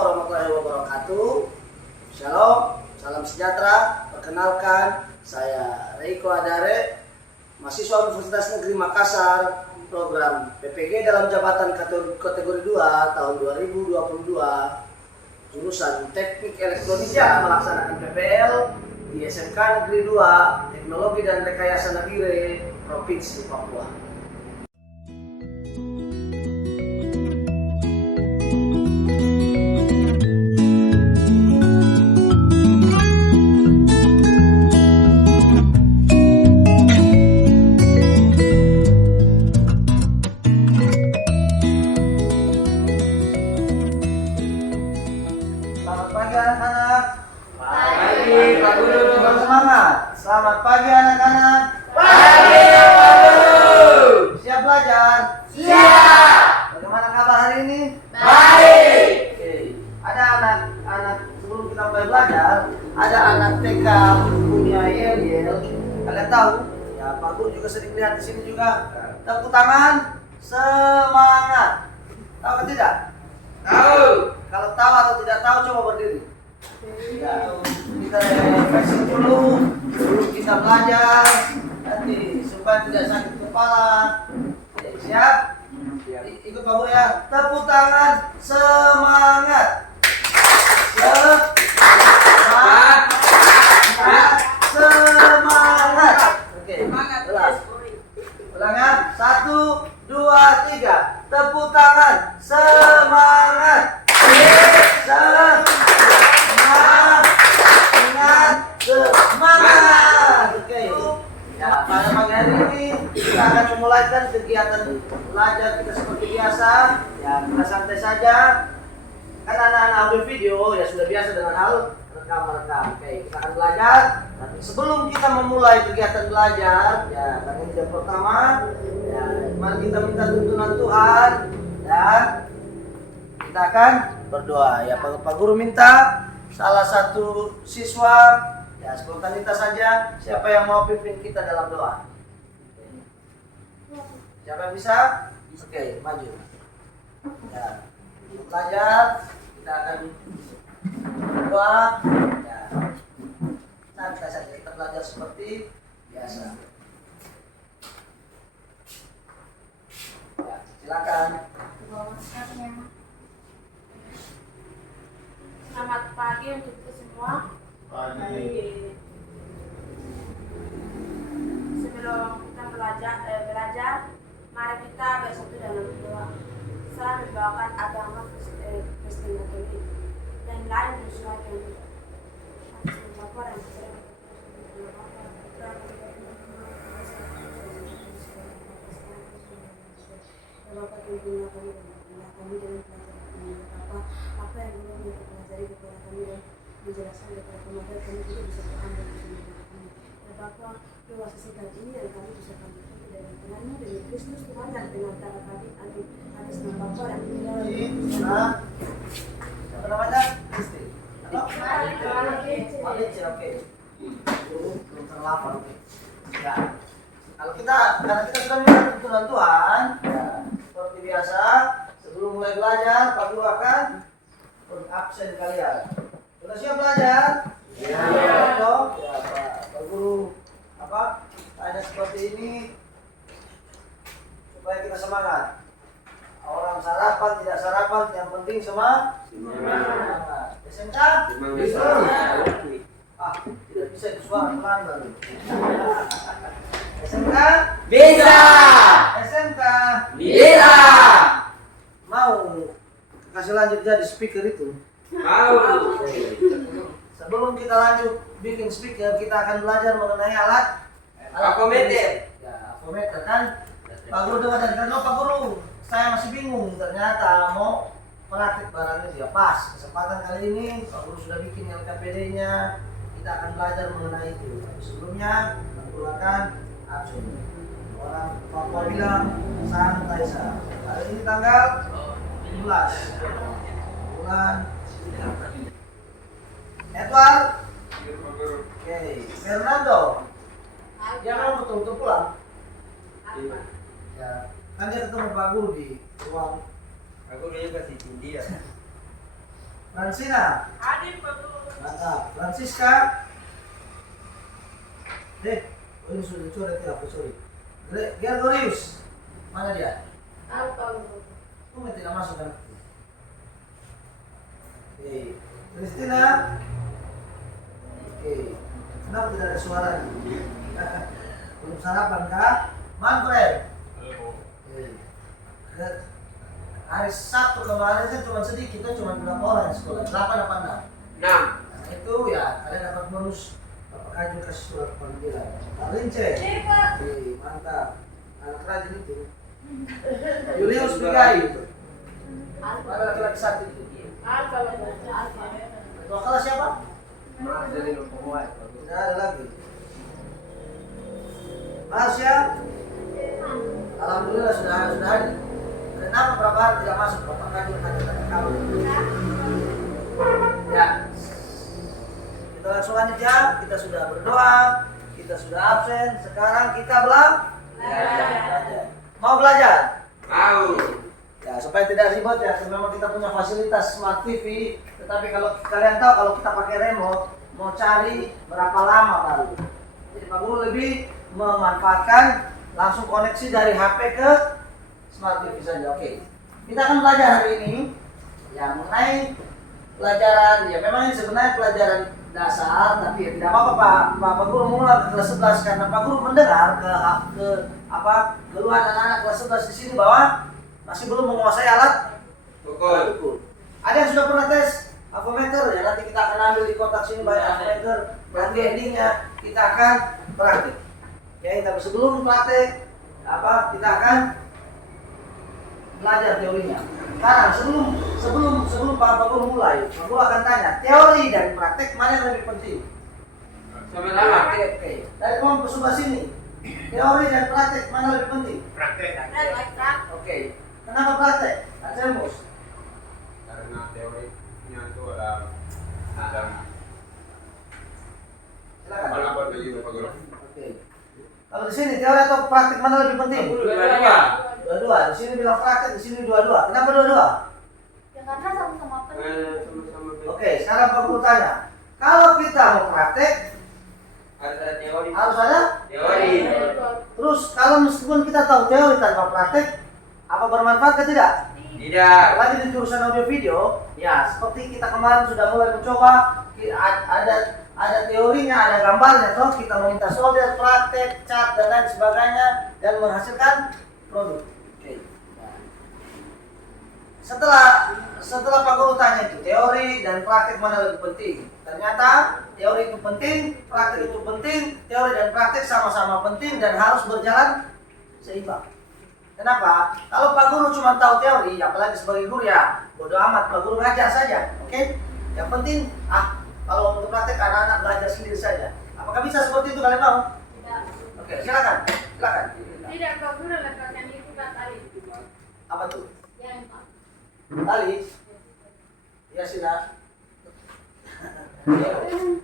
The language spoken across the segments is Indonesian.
warahmatullahi wabarakatuh. Shalom, salam sejahtera. Perkenalkan, saya Reiko Adare, mahasiswa Universitas Negeri Makassar, program PPG dalam jabatan kategori 2 tahun 2022, jurusan Teknik Elektronika, melaksanakan PPL di SMK Negeri 2, Teknologi dan Rekayasa Nabire, Provinsi Papua. Selamat pagi anak-anak. Pagi, Pak Guru. Semangat. Selamat pagi anak-anak. Pagi, Pak Guru. Siap belajar? Siap. Bagaimana kabar hari ini? Baik. Oke. Ada anak-anak, sebelum kita mulai belajar, ada anak TK punya yel-yel. Kalian tahu? Ya, Pak Guru juga sering lihat di sini juga. Tepuk tangan. Semangat. Tahu atau tidak? Tahu. Kalau tahu atau tidak tahu, coba berdiri. Ya, kita refreshing dulu sebelum kita belajar nanti supaya tidak sakit kepala. Oke, siap? Ikut Pak Guru ya. Tepuk tangan. Semangat. Semangat. Semangat. Oke. Ulang. Ulang ya. 1, 2, 3. Tepuk tangan. Semangat. Semangat. Semangat. Oke. Ya, pada pagi hari ini kita akan memulaikan kegiatan belajar kita seperti biasa. Ya, kita santai saja. Kan anak-anak audio video ya sudah biasa dengan hal rekam. Oke, kita akan belajar. Tapi sebelum kita memulai kegiatan belajar, ya, karena ini jam pertama, ya, mari kita minta tuntunan Tuhan dan kita akan berdoa. Ya, Pak Guru minta salah satu siswa, ya spontanitas saja, siapa yang mau pimpin kita dalam doa? Siapa yang bisa? Oke, maju. Ya, untuk belajar kita akan berdoa. Ya, santai saja kita belajar seperti biasa. Ya, silakan. Selamat pagi untuk kita semua. Pagi. Sebelum kita belajar, mari kita bersatu dalam doa. Saya membawakan agama Kristen Katolik dan lain menyesuaikan Bapa dan Putra apa yang belum dipelajari kepada kami dan dijelaskan kepada kami agar kami juga bisa paham dan bisa mengerti. Ya Bapa, kuasa ini dan kami bisa kami dari Tuhanmu demi Kristus Tuhan dan dengan cara kami atas nama Bapa dan Putra dan Roh Kudus. Siapa namanya? Kristi. Halo? Malice. Malice, oke. Belum terlapar, oke. Ya. Kalau karena kita sudah minta tuntunan Tuhan, ya, seperti biasa, sebelum mulai belajar, Pak Guru akan absen kalian. Sudah siap belajar? Ya. Dong? Ya, Pak Guru tanya seperti ini supaya kita semangat. Orang sarapan, tidak sarapan, yang penting semangat. SMK? Bisa. Tidak bisa itu suara pelan baru. SMK? Bisa. SMK? Bisa. Mau kasih lanjut jadi speaker itu? Mau. Sebelum kita lanjut bikin speaker, kita akan belajar mengenai alat Akometer. Ya, akometer kan? Pak Guru dengar dari kan, Pak Guru, saya masih bingung. Ternyata mau merakit barang ini ya pas. Kesempatan kali ini Pak Guru sudah bikin LKPD-nya. Kita akan belajar mengenai itu. Tapi sebelumnya, Pak Guru akan absen. Orang Papua bilang santai saja. Hari ini tanggal 17 bulan Edward. Oke, Fernando. Dia mau betul-betul pulang. Ya, kan dia ketemu Pak Guru di ruang. Aku kayaknya kasih tinggi ya. Francina. Hadir Pak Guru. Mantap. Francisca. Oh ini sudah dicoret ya, sorry. Gregorius. Mana dia? Apa Guru? Kok tidak masuk kan? Oke. Christina. Oke. Kenapa tidak ada suara? Belum sarapan kah? Manfred. Oke. Hari Sabtu kemarin kan cuma sedikit, kan cuma berapa orang yang sekolah? 8 apa 6? 6. Nah, itu ya kalian dapat bonus. Bapak Kaju kasih surat panggilan. Rince. Oke, mantap. Anak rajin itu. Julius Bigai. Mana laki-laki satu itu? Alfa Guru. Alfa. Ketua kelas siapa? Mas jadi pembuat. Tidak ada lagi. Marsya. Alhamdulillah sudah hadir. Kenapa berapa hari tidak masuk? Bapak Kaju tanya kamu. Ya. Kita langsung aja. Kita sudah berdoa. Kita sudah absen. Sekarang kita belajar. Mau belajar? Mau. Ya, supaya tidak ribet ya, memang kita punya fasilitas smart TV, tetapi kalau kalian tahu kalau kita pakai remote, mau cari berapa lama baru. Jadi Pak Guru lebih memanfaatkan langsung koneksi dari HP ke smart TV saja. Oke. Kita akan belajar hari ini yang mengenai pelajaran, ya memang ini sebenarnya pelajaran dasar, tapi ya tidak apa-apa Pak Guru mulai ke kelas 11 karena Pak Guru mendengar keluhan anak-anak kelas 11 di sini bahwa masih belum menguasai alat Pukul. Ada yang sudah pernah tes avometer ya, nanti kita akan ambil di kotak sini banyak avometer, nanti endingnya kita akan praktik. Ya, tapi sebelum praktik kita akan belajar teorinya. Sekarang sebelum Pak Guru mulai, Pak Guru akan tanya teori dan praktik mana yang lebih penting. Sama-sama. Oke. Dari kelompok sebelah sini, teori dan praktik mana lebih penting? Praktek. Oke. Kenapa praktek? Acelmus. Karena teorinya itu ada Silakan. apa begitu Pak Guru? Oke. Kalau di sini teori atau praktik mana lebih penting? Dua-dua. Dua-dua. Di sini bilang praktik, di sini dua-dua. Kenapa dua-dua? Ya karena sama-sama penting. Sama-sama. Oke, sekarang Pak Guru tanya. Kalau kita mau praktek, Harus ada teori. harus ada. Teori. Terus kalau meskipun kita tahu teori tanpa praktek, apa bermanfaat atau tidak? Tidak. Lagi di jurusan audio video, ya seperti kita kemarin sudah mulai mencoba, ada teorinya, ada gambarnya, toh kita meminta solder, praktek, cat dan lain sebagainya dan menghasilkan produk. Oke. Nah. Setelah Pak Guru tanya itu teori dan praktek mana lebih penting, ternyata teori itu penting, praktek itu penting, teori dan praktek sama-sama penting dan harus berjalan seimbang. Kenapa? Kalau Pak Guru cuma tahu teori, apalagi sebagai guru ya bodo amat, Pak Guru ngajar saja, oke? Yang penting, kalau untuk praktek anak-anak belajar sendiri saja. Apakah bisa seperti itu kalian mau? Tidak. Oke, silakan. Tidak Pak Guru letakkan itu kan tali. Apa tuh? Yang Pak. Tali? Ya sudah.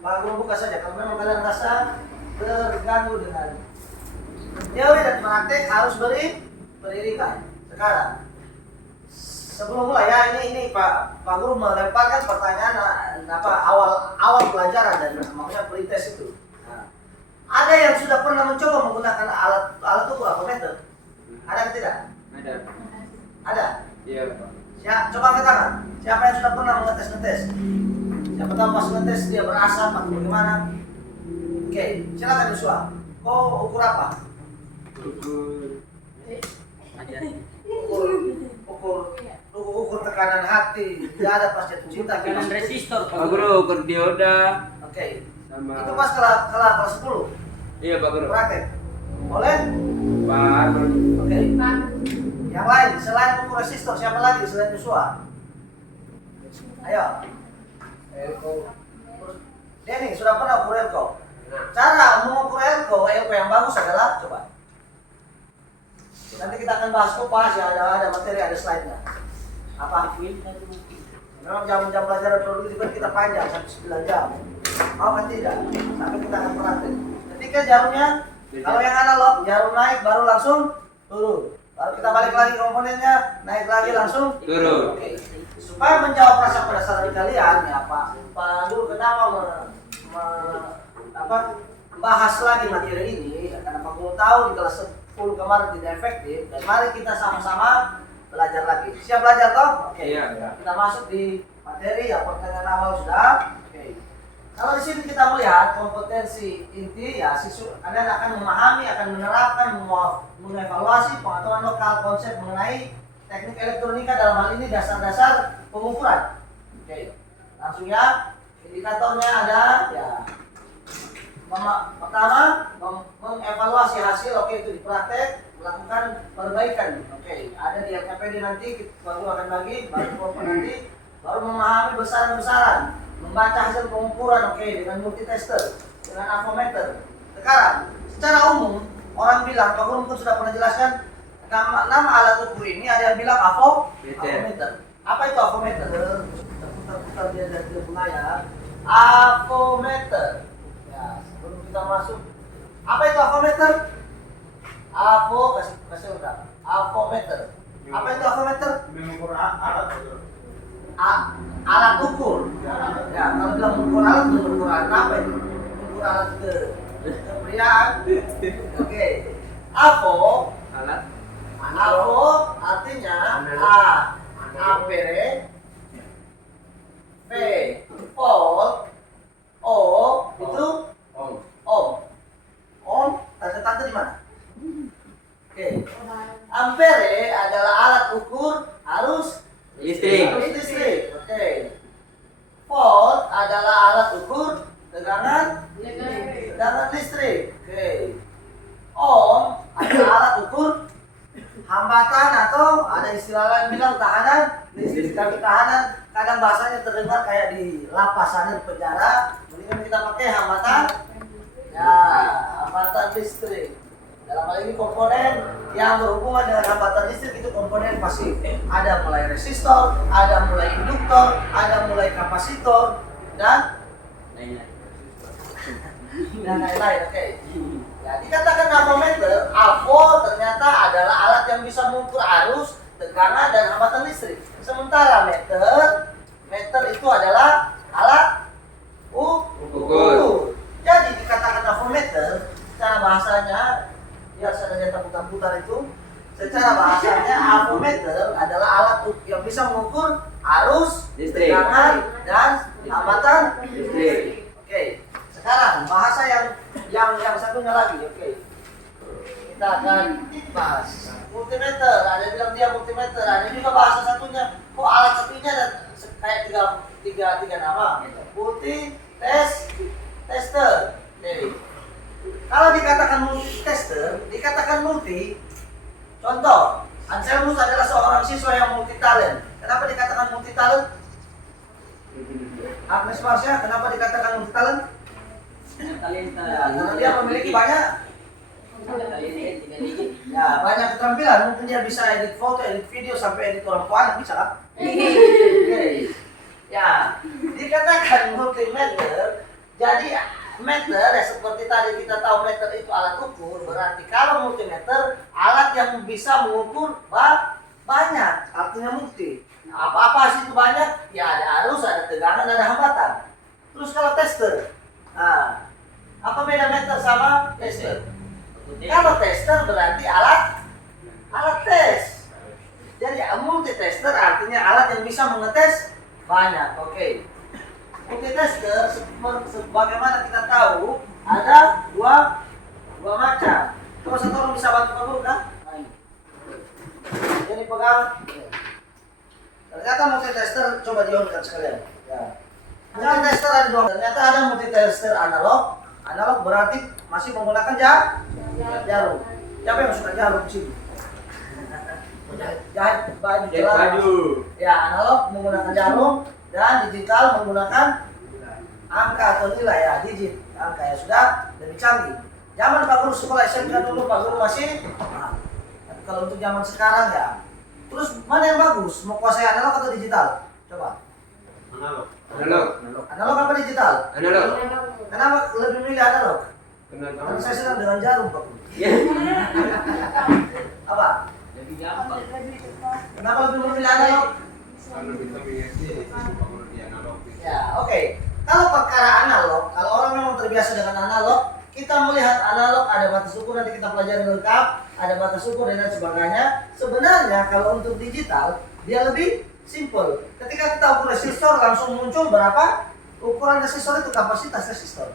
Pak Guru buka saja. Kalau memang kalian rasa terganggu dengan teori dan praktek harus beriringan. Sekarang sebelum mulai ya ini Pak Guru melemparkan pertanyaan awal pelajaran dan maksudnya pretest itu. Nah, ada yang sudah pernah mencoba menggunakan alat ukur avometer? Ada atau tidak? Ada. Ada. Iya, Pak. Coba angkat tangan. Siapa yang sudah pernah ngetes? Siapa tahu pas ngetes dia berasap atau bagaimana? Oke, silakan Yosua. Kau ukur apa? Pukul. Ukur tekanan hati. Tidak ada pas jatuh cinta. Tekanan resistor Pak Guru ukur dioda. Oke. Sama. Itu pas kelas 10. Iya, Pak Guru. Praktek. Boleh? Pak. Oke. Yang lain selain ukur resistor siapa lagi selain Yosua? Ayo. Elko. Denny sudah pernah ukur Elko? Cara mengukur Elko yang bagus adalah coba. Nanti kita akan bahas kopas ya, ada materi, ada slide-nya. Apa? Memang jam pelajaran produktif kan kita panjang sampai 9 jam. Mau kan tidak? Tapi kita akan praktek. Ketika jarumnya, kalau yang analog, jarum naik baru langsung turun. Lalu kita balik lagi komponennya, naik lagi langsung Turun. Oke. Supaya menjawab rasa penasaran kalian ya Pak Dulu kenapa bahas lagi materi ini ya, karena Pak Guru tahu di kelas 10 kemarin tidak efektif dan mari kita sama-sama belajar lagi. Siap belajar toh? Oke. Iya. Kita masuk di materi ya, pertanyaan awal sudah. Oke. Kalau di sini kita melihat kompetensi inti ya siswa kalian akan memahami, akan menerapkan, mengevaluasi pengetahuan lokal konsep mengenai teknik elektronika dalam hal ini dasar-dasar pengukuran. Oke. Langsung ya, indikatornya ada ya. Pertama, mengevaluasi hasil, oke itu dipraktek, melakukan perbaikan, oke ada di LKPD nanti, baru akan bagi, baru kelompok nanti, baru memahami besaran-besaran, membaca hasil pengukuran, oke dengan multitester, dengan avometer. Sekarang, secara umum, orang bilang, Pak Guru mungkin sudah pernah jelaskan, nama alat ukur ini ada yang bilang avometer. Apa itu avometer? Terputar dia dari layar. Avometer. Ya, sebelum kita masuk, apa itu avometer? Kasih udah. Avometer. Apa itu avometer? Mengukur alat. Alat ukur. Ya, kalau bilang mengukur alat, mengukur alat apa itu? Mengukur alat kepriaan. Oke. Alat. Avo artinya ampere, V volt, O itu ohm. Tanda-tanda di mana? Oke. Ampere adalah alat ukur arus Listrik. Oke. Volt adalah alat ukur tegangan listrik. Oke. Ohm adalah alat ukur hambatan atau ada istilah lain bilang tahanan listrik. Tapi tahanan kadang bahasanya terdengar kayak di lapas sana di penjara. Mendingan kita pakai hambatan. Ya, hambatan listrik. Dalam hal ini komponen yang berhubungan dengan hambatan listrik itu komponen pasif. Ada mulai resistor, ada mulai induktor, ada mulai kapasitor dan lain-lain. Oke. Ya, dikatakan avometer, avo ternyata adalah alat yang bisa mengukur arus, tegangan dan hambatan listrik. Sementara meter itu adalah alat ukur. Jadi dikatakan avometer secara bahasanya ya saya lihat putar-putar itu. Secara bahasanya avometer adalah alat yang bisa mengukur arus, Listrik. tegangan dan hambatan listrik. Oke. Sekarang bahasa yang satunya lagi, oke. Kita akan bahas multimeter. Ada bilang dia multimeter. Ada juga bahasa satunya. Kok alat satunya ada kayak tiga nama? Tester. Jadi, kalau dikatakan multitester, dikatakan multi. Contoh, Anselmus adalah seorang siswa yang multi talent. Kenapa dikatakan multi talent? Agnes Marsha, kenapa dikatakan multi talent? Karena dia memiliki banyak banyak keterampilan. Mungkin dia bisa edit foto, edit video, sampai edit orang tua anak bisa kan? Ya, dikatakan multimeter. Jadi meter ya seperti tadi kita tahu meter itu alat ukur. Berarti kalau multimeter alat yang bisa mengukur banyak, artinya multi. Apa sih itu banyak? Ya ada arus, ada tegangan, ada hambatan. Terus kalau tester, apa beda meter sama tester? Kalau tester berarti alat tes. Jadi multitester artinya alat yang bisa mengetes banyak. Oke. Multitester sebagaimana kita tahu ada dua macam. Coba satu orang bisa bantu Pak Guru kan? Jadi pegang. Ternyata multitester coba diunkan sekalian. Ya. Multitester ada dua. Ternyata ada multitester analog. Analog berarti masih menggunakan jarum. Siapa yang suka jarum di sini? Jahit baju. Ya, analog menggunakan jarum dan digital menggunakan angka atau nilai ya, digit. Angka ya sudah lebih canggih. Zaman Pak Guru sekolah SMK dulu Pak Guru masih. Tapi kalau untuk zaman sekarang ya. Terus mana yang bagus? Mau kuasai analog atau digital? Coba. Analog apa digital? Analog. Kenapa lebih milih analog? Karena saya sedang dengan jarum Pak Guru. Apa? Kenapa lebih memilih analog? Karena kita mengerti kalau di analog perkara analog, kalau orang memang terbiasa dengan analog, kita melihat analog ada batas ukur, nanti kita pelajari lengkap, ada batas ukur dan lain sebagainya. Sebenarnya kalau untuk digital dia lebih simple. Ketika kita ukur resistor langsung muncul berapa ukuran resistor itu, kapasitas resistor.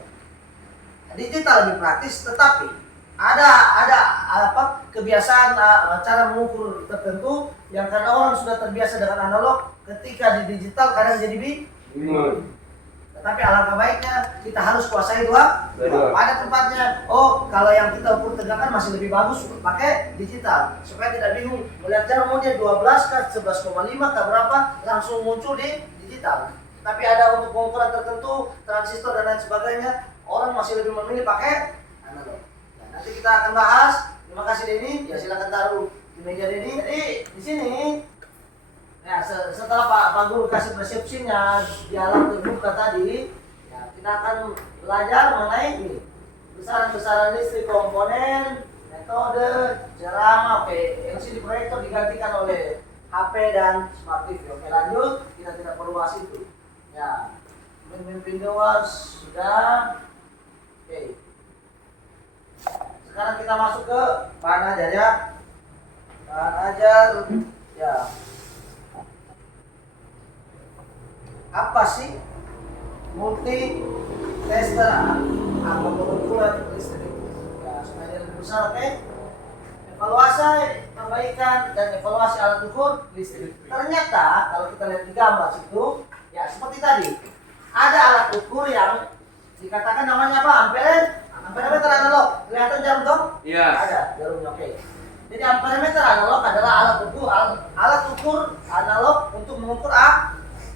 Digital lebih praktis, tetapi ada apa kebiasaan cara mengukur tertentu yang karena orang sudah terbiasa dengan analog, ketika di digital kadang jadi bingung. Tapi alangkah baiknya kita harus kuasai dua. Pada tempatnya, oh kalau yang kita ukur tegangan masih lebih bagus pakai digital supaya tidak bingung melihat jarum mau dia 12 kah 11,5 kah berapa langsung muncul di digital. Tapi ada untuk pengukuran tertentu transistor dan lain sebagainya orang masih lebih memilih pakai analog. Nah, nanti kita akan bahas. Terima kasih Denny. Ya silakan taruh di meja Denny. Di sini. Ya, setelah Pak Guru kasih persepsinya di alam terbuka tadi, ya, kita akan belajar mengenai ini besaran-besaran listrik komponen, metode, ceramah. Oke, LCD proyektor digantikan oleh HP dan Smart TV. Oke, lanjut, kita tidak perlu bahas itu. Ya, memimpin dewas sudah. Oke, sekarang kita masuk ke bahan ajar ya. Bahan ajar, ya. Apa sih multi tester atau pengukuran listrik? Ya, supaya dia lebih besar, oke? Evaluasi perbaikan dan evaluasi alat ukur listrik. Ternyata kalau kita lihat di gambar situ, ya seperti tadi, ada alat ukur yang dikatakan namanya apa? Amperemeter analog. Kelihatan jarum dong? Iya. Ada jarumnya, oke. Jadi amperemeter analog adalah alat ukur analog untuk mengukur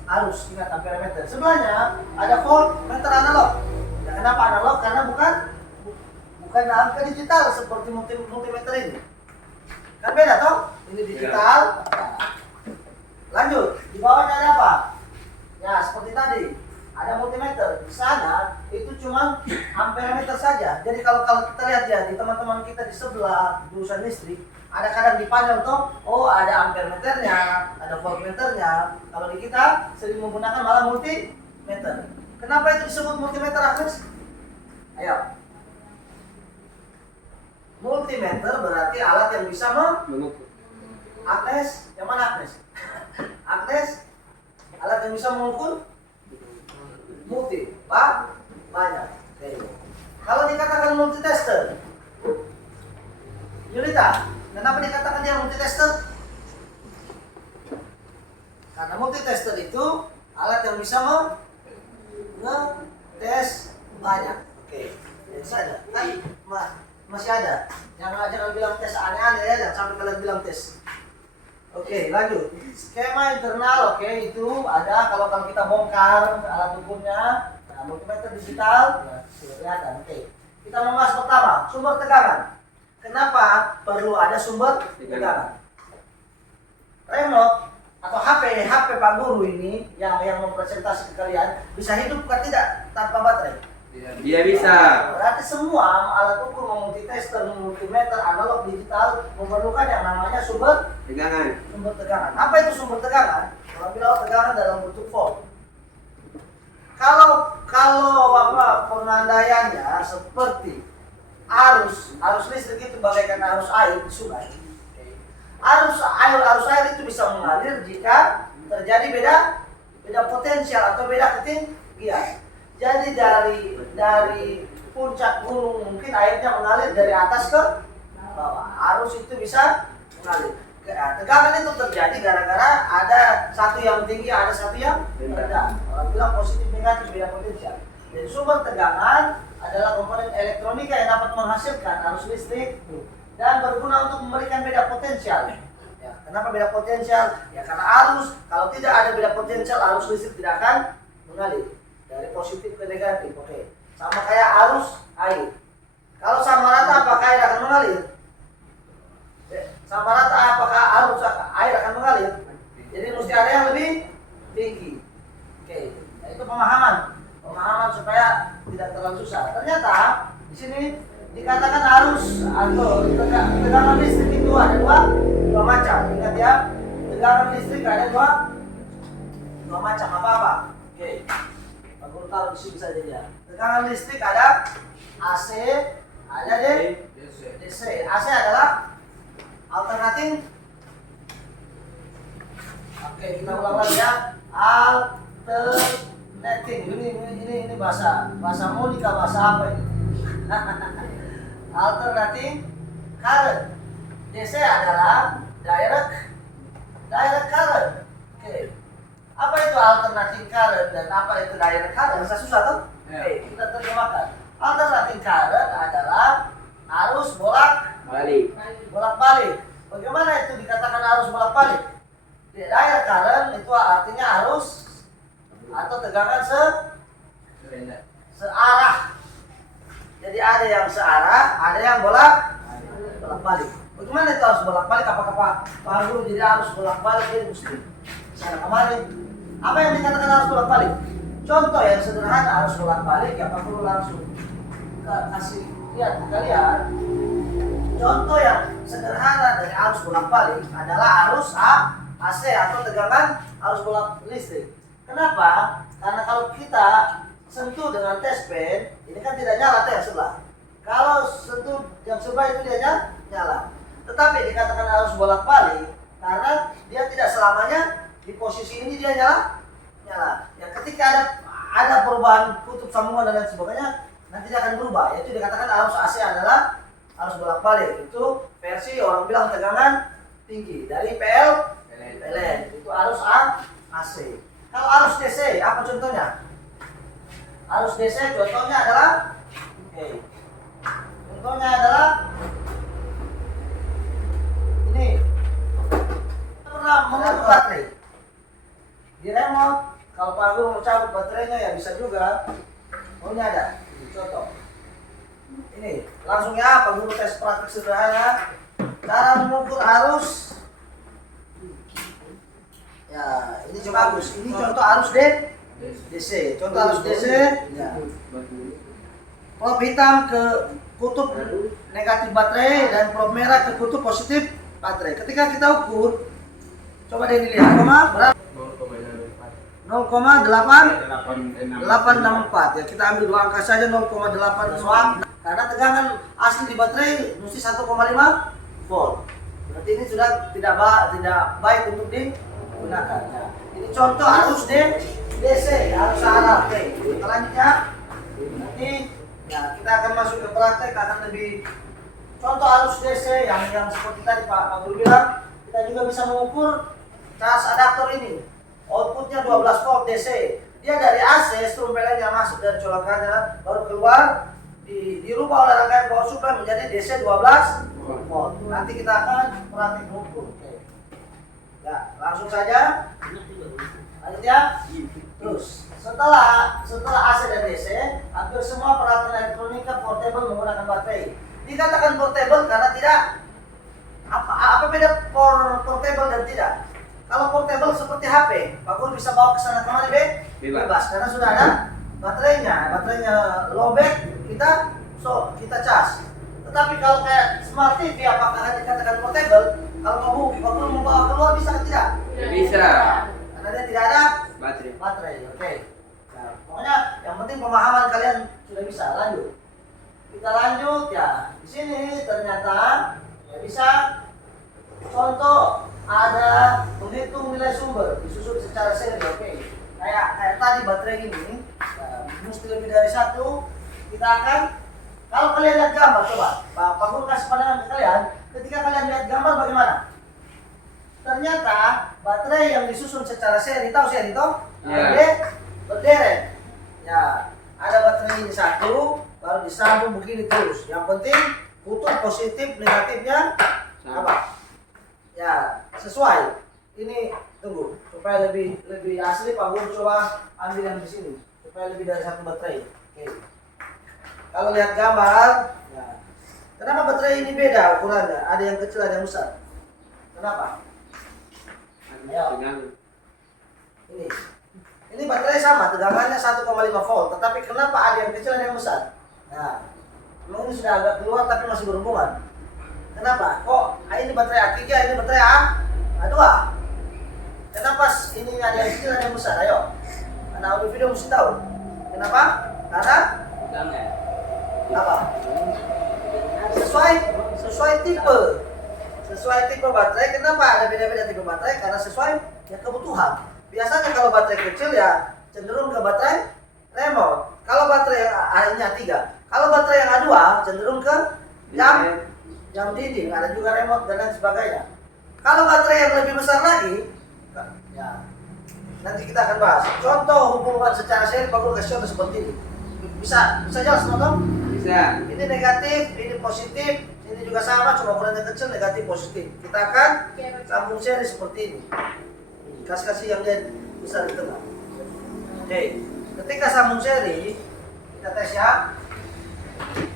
arus, ingat amperemeter. Sebelahnya ada voltmeter analog. Ya, kenapa analog? Karena bukan angka digital seperti multimeter ini. Kan beda toh? Ini digital. Ya. Lanjut, di bawahnya ada apa? Ya, seperti tadi. Ada multimeter. Di sana itu cuma amperemeter saja. Jadi kalau kita lihat ya di teman-teman kita di sebelah jurusan listrik, ada kadang di panel tuh, oh ada ampermeternya, ada voltmeternya. Kalau di kita sering menggunakan malah multimeter. Kenapa itu disebut multimeter, Agnes? Ayo. Multimeter berarti alat yang bisa Mengukur. Agnes, yang mana Agnes? Agnes, alat yang bisa mengukur multi, banyak. Oke. Kalau dikatakan multitester, Yulita, kenapa dikatakan dia multitester? Karena multitester itu alat yang bisa ngetes banyak. Oke, itu saja. Kan masih ada. Jangan bilang tes aneh-aneh ya, jangan sampai kalian bilang tes. Oke, lanjut. Skema internal, oke, itu ada kalau kita bongkar alat ukurnya, nah, multimeter digital, ya, sudah kelihatan. Oke, kita membahas pertama, sumber tegangan. Kenapa perlu ada sumber tegangan? Remote atau HP Pak Guru ini yang mempresentasi ke kalian bisa hidup kan tidak tanpa baterai? Dia bisa. Berarti semua alat ukur multitester, multimeter, analog, digital memerlukan yang namanya sumber Tegangan. Apa itu sumber tegangan? Kalau bilang tegangan dalam bentuk volt. Kalau penandaiannya seperti arus listrik itu bagaikan arus air di sungai. Arus air itu bisa mengalir jika terjadi beda potensial atau beda ketinggian. Jadi dari puncak gunung mungkin airnya mengalir dari atas ke bawah. Arus itu bisa mengalir. Tegangan itu terjadi gara-gara ada satu yang tinggi, ada satu yang rendah. Orang bilang positif negatif beda potensial. Jadi sumber tegangan adalah komponen elektronika yang dapat menghasilkan arus listrik dan berguna untuk memberikan beda potensial. Ya, kenapa beda potensial? Ya karena arus, kalau tidak ada beda potensial, arus listrik tidak akan mengalir dari positif ke negatif. Oke, sama kayak arus air. Kalau sama rata apakah air akan mengalir? Sama rata apakah arus air akan mengalir? Jadi mesti ada yang lebih tinggi. Oke, nah, itu pemahaman supaya tidak terlalu susah. Ternyata di sini dikatakan arus atau tegangan listrik itu ada dua macam. Ingat ya, tegangan listrik ada dua macam. Apa? Oke, Pak Guru taruh di sini saja dia. Tegangan listrik ada AC, ada DC. AC adalah alternating. Oke, kita ulang lagi ya. Alternating. Ini bahasa Monica, bahasa apa ini? Alternating current. DC adalah direct current. Oke. Apa itu alternating current dan apa itu direct current? Susah tuh? Oke, kita terjemahkan. Alternating current adalah arus bolak-balik. Bagaimana itu dikatakan arus bolak-balik? Direct current itu artinya arus atau tegangan searah. Jadi ada yang searah, ada yang bolak-balik. Bagaimana itu harus bolak-balik? Apakah Pak Guru jadi harus bolak-balik ini mesti sana kemari? Apa yang dikatakan harus bolak-balik? Contoh yang sederhana harus bolak-balik ya Pak Guru langsung kasih lihat ke kalian. Contoh yang sederhana dari arus bolak-balik adalah arus AC atau tegangan arus bolak listrik. Kenapa? Karena kalau kita sentuh dengan test pen, ini kan tidak nyala yang sebelah. Kalau sentuh yang sebelah itu dia nyala. Tetapi dikatakan arus bolak-balik karena dia tidak selamanya di posisi ini dia nyala. Ya ketika ada perubahan kutub sambungan dan lain sebagainya, nanti dia akan berubah. Yaitu dikatakan arus AC adalah arus bolak-balik. Itu versi orang bilang tegangan tinggi dari PLN. Itu arus AC. Kalau arus DC apa contohnya? Arus DC contohnya adalah ini. Kita pernah mengatur baterai di remote. Kalau Pak Guru mau cabut baterainya ya bisa juga. Ini ada. Contoh. Ini langsung ya Pak Guru tes praktik sederhana. Cara mengukur arus. Ya, ini coba bagus. Ini contoh arus DC. Contoh arus DC. Ya. Probe hitam ke kutub negatif baterai dan probe merah ke kutub positif baterai. Ketika kita ukur, coba deh dilihat, berapa? 0,864 ya. Kita ambil dua angka saja 0,8 karena tegangan asli di baterai mesti 1,5 volt. Berarti ini sudah tidak baik untuk digunakan. Ya. Ini contoh arus DC, arus arah. Oke, kita lanjut ya. Nanti ya, kita akan masuk ke praktek, akan lebih contoh arus DC yang seperti tadi Pak Guru bilang, kita juga bisa mengukur charge adaptor ini. Outputnya 12 volt DC. Dia dari AC, strum PLN yang masuk dari colokannya baru keluar, dirubah oleh rangkaian power supply menjadi DC 12 volt. Nanti kita akan praktik mengukur. Oke. Ya, langsung saja. Lanjut ya. Terus setelah AC dan DC, hampir semua peralatan elektronika portable menggunakan baterai. Dikatakan portable karena tidak apa beda portable dan tidak? Kalau portable seperti HP, Pak Guru bisa bawa ke sana kemana bebas karena sudah ada baterainya lowbat kita cas. Tetapi kalau kayak smart TV apakah dikatakan portable? Kalau Pak Guru membawa keluar bisa atau tidak? Bisa. Karena dia tidak ada baterai. Oke. Nah, pokoknya yang penting pemahaman kalian sudah bisa. Lanjut. Kita lanjut ya. Di sini ternyata ya bisa contoh ada menghitung nilai sumber disusun secara seri. Oke. Kayak tadi baterai ini mesti lebih dari satu. Kita akan kalau kalian lihat gambar coba. Pak Guru kasih pandangan ke kalian. Ketika kalian lihat gambar bagaimana? Ternyata baterai yang disusun secara seri, tahu seri toh? Berderet. Ya, ada baterai ini satu, baru disambung begini terus. Yang penting kutub positif negatifnya apa? Ya, sesuai. Ini tunggu supaya lebih asli Pak Guru coba ambil yang di sini supaya lebih dari satu baterai. Oke. Kalau lihat gambar, ya. Kenapa baterai ini beda ukurannya? Ada yang kecil, ada yang besar. Kenapa? Ayo. Ini baterai sama, tegangannya 1,5 volt, tetapi kenapa ada yang kecil, ada yang besar? Nah, memang ini sudah agak keluar tapi masih berhubungan. Kenapa? Kok ini baterai A3, ini baterai A2? Kenapa ini ada yang kecil, ada yang besar? Ayo, anak audio video mesti tahu. Kenapa? Karena apa? Sesuai tipe. Sesuai tipe baterai. Kenapa ada beda-beda tipe baterai? Karena sesuai ya kebutuhan. Biasanya kalau baterai kecil ya cenderung ke baterai remote. Kalau baterai yang hanya 3, kalau baterai yang A2 cenderung ke jam dinding, ada juga remote dan lain sebagainya. Kalau baterai yang lebih besar lagi, ya nanti kita akan bahas. Contoh hubungan secara seri, Pak Guru kasih contoh seperti ini. Bisa jelas nonton? Bisa. Ini negatif, ini positif, ini juga sama, cuma ukurannya kecil, negatif, positif. Kita akan sambung seri seperti ini. Kasih yang dia besar di tengah. Oke, ketika sambung seri, kita tes ya.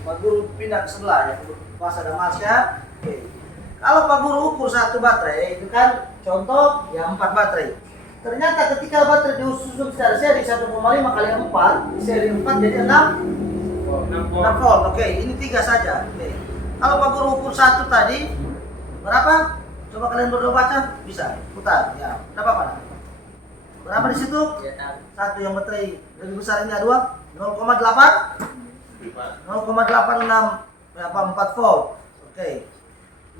Pak Guru pindah ke sebelah ya, pas ada masnya. Oke. Kalau Pak Guru ukur satu baterai, itu kan contoh ya 4 baterai. Ternyata ketika baterai disusun secara seri 1,5 kali 4, di seri 4 jadi 6 volt. Oke, ini 3 saja. Oke. Kalau Pak Guru ukur satu tadi berapa? Coba kalian berdua baca, bisa putar. Ya, berapa Pak? Berapa di situ? Satu yang baterai lebih besar ini A2 0,8 0,86 4 volt. Oke.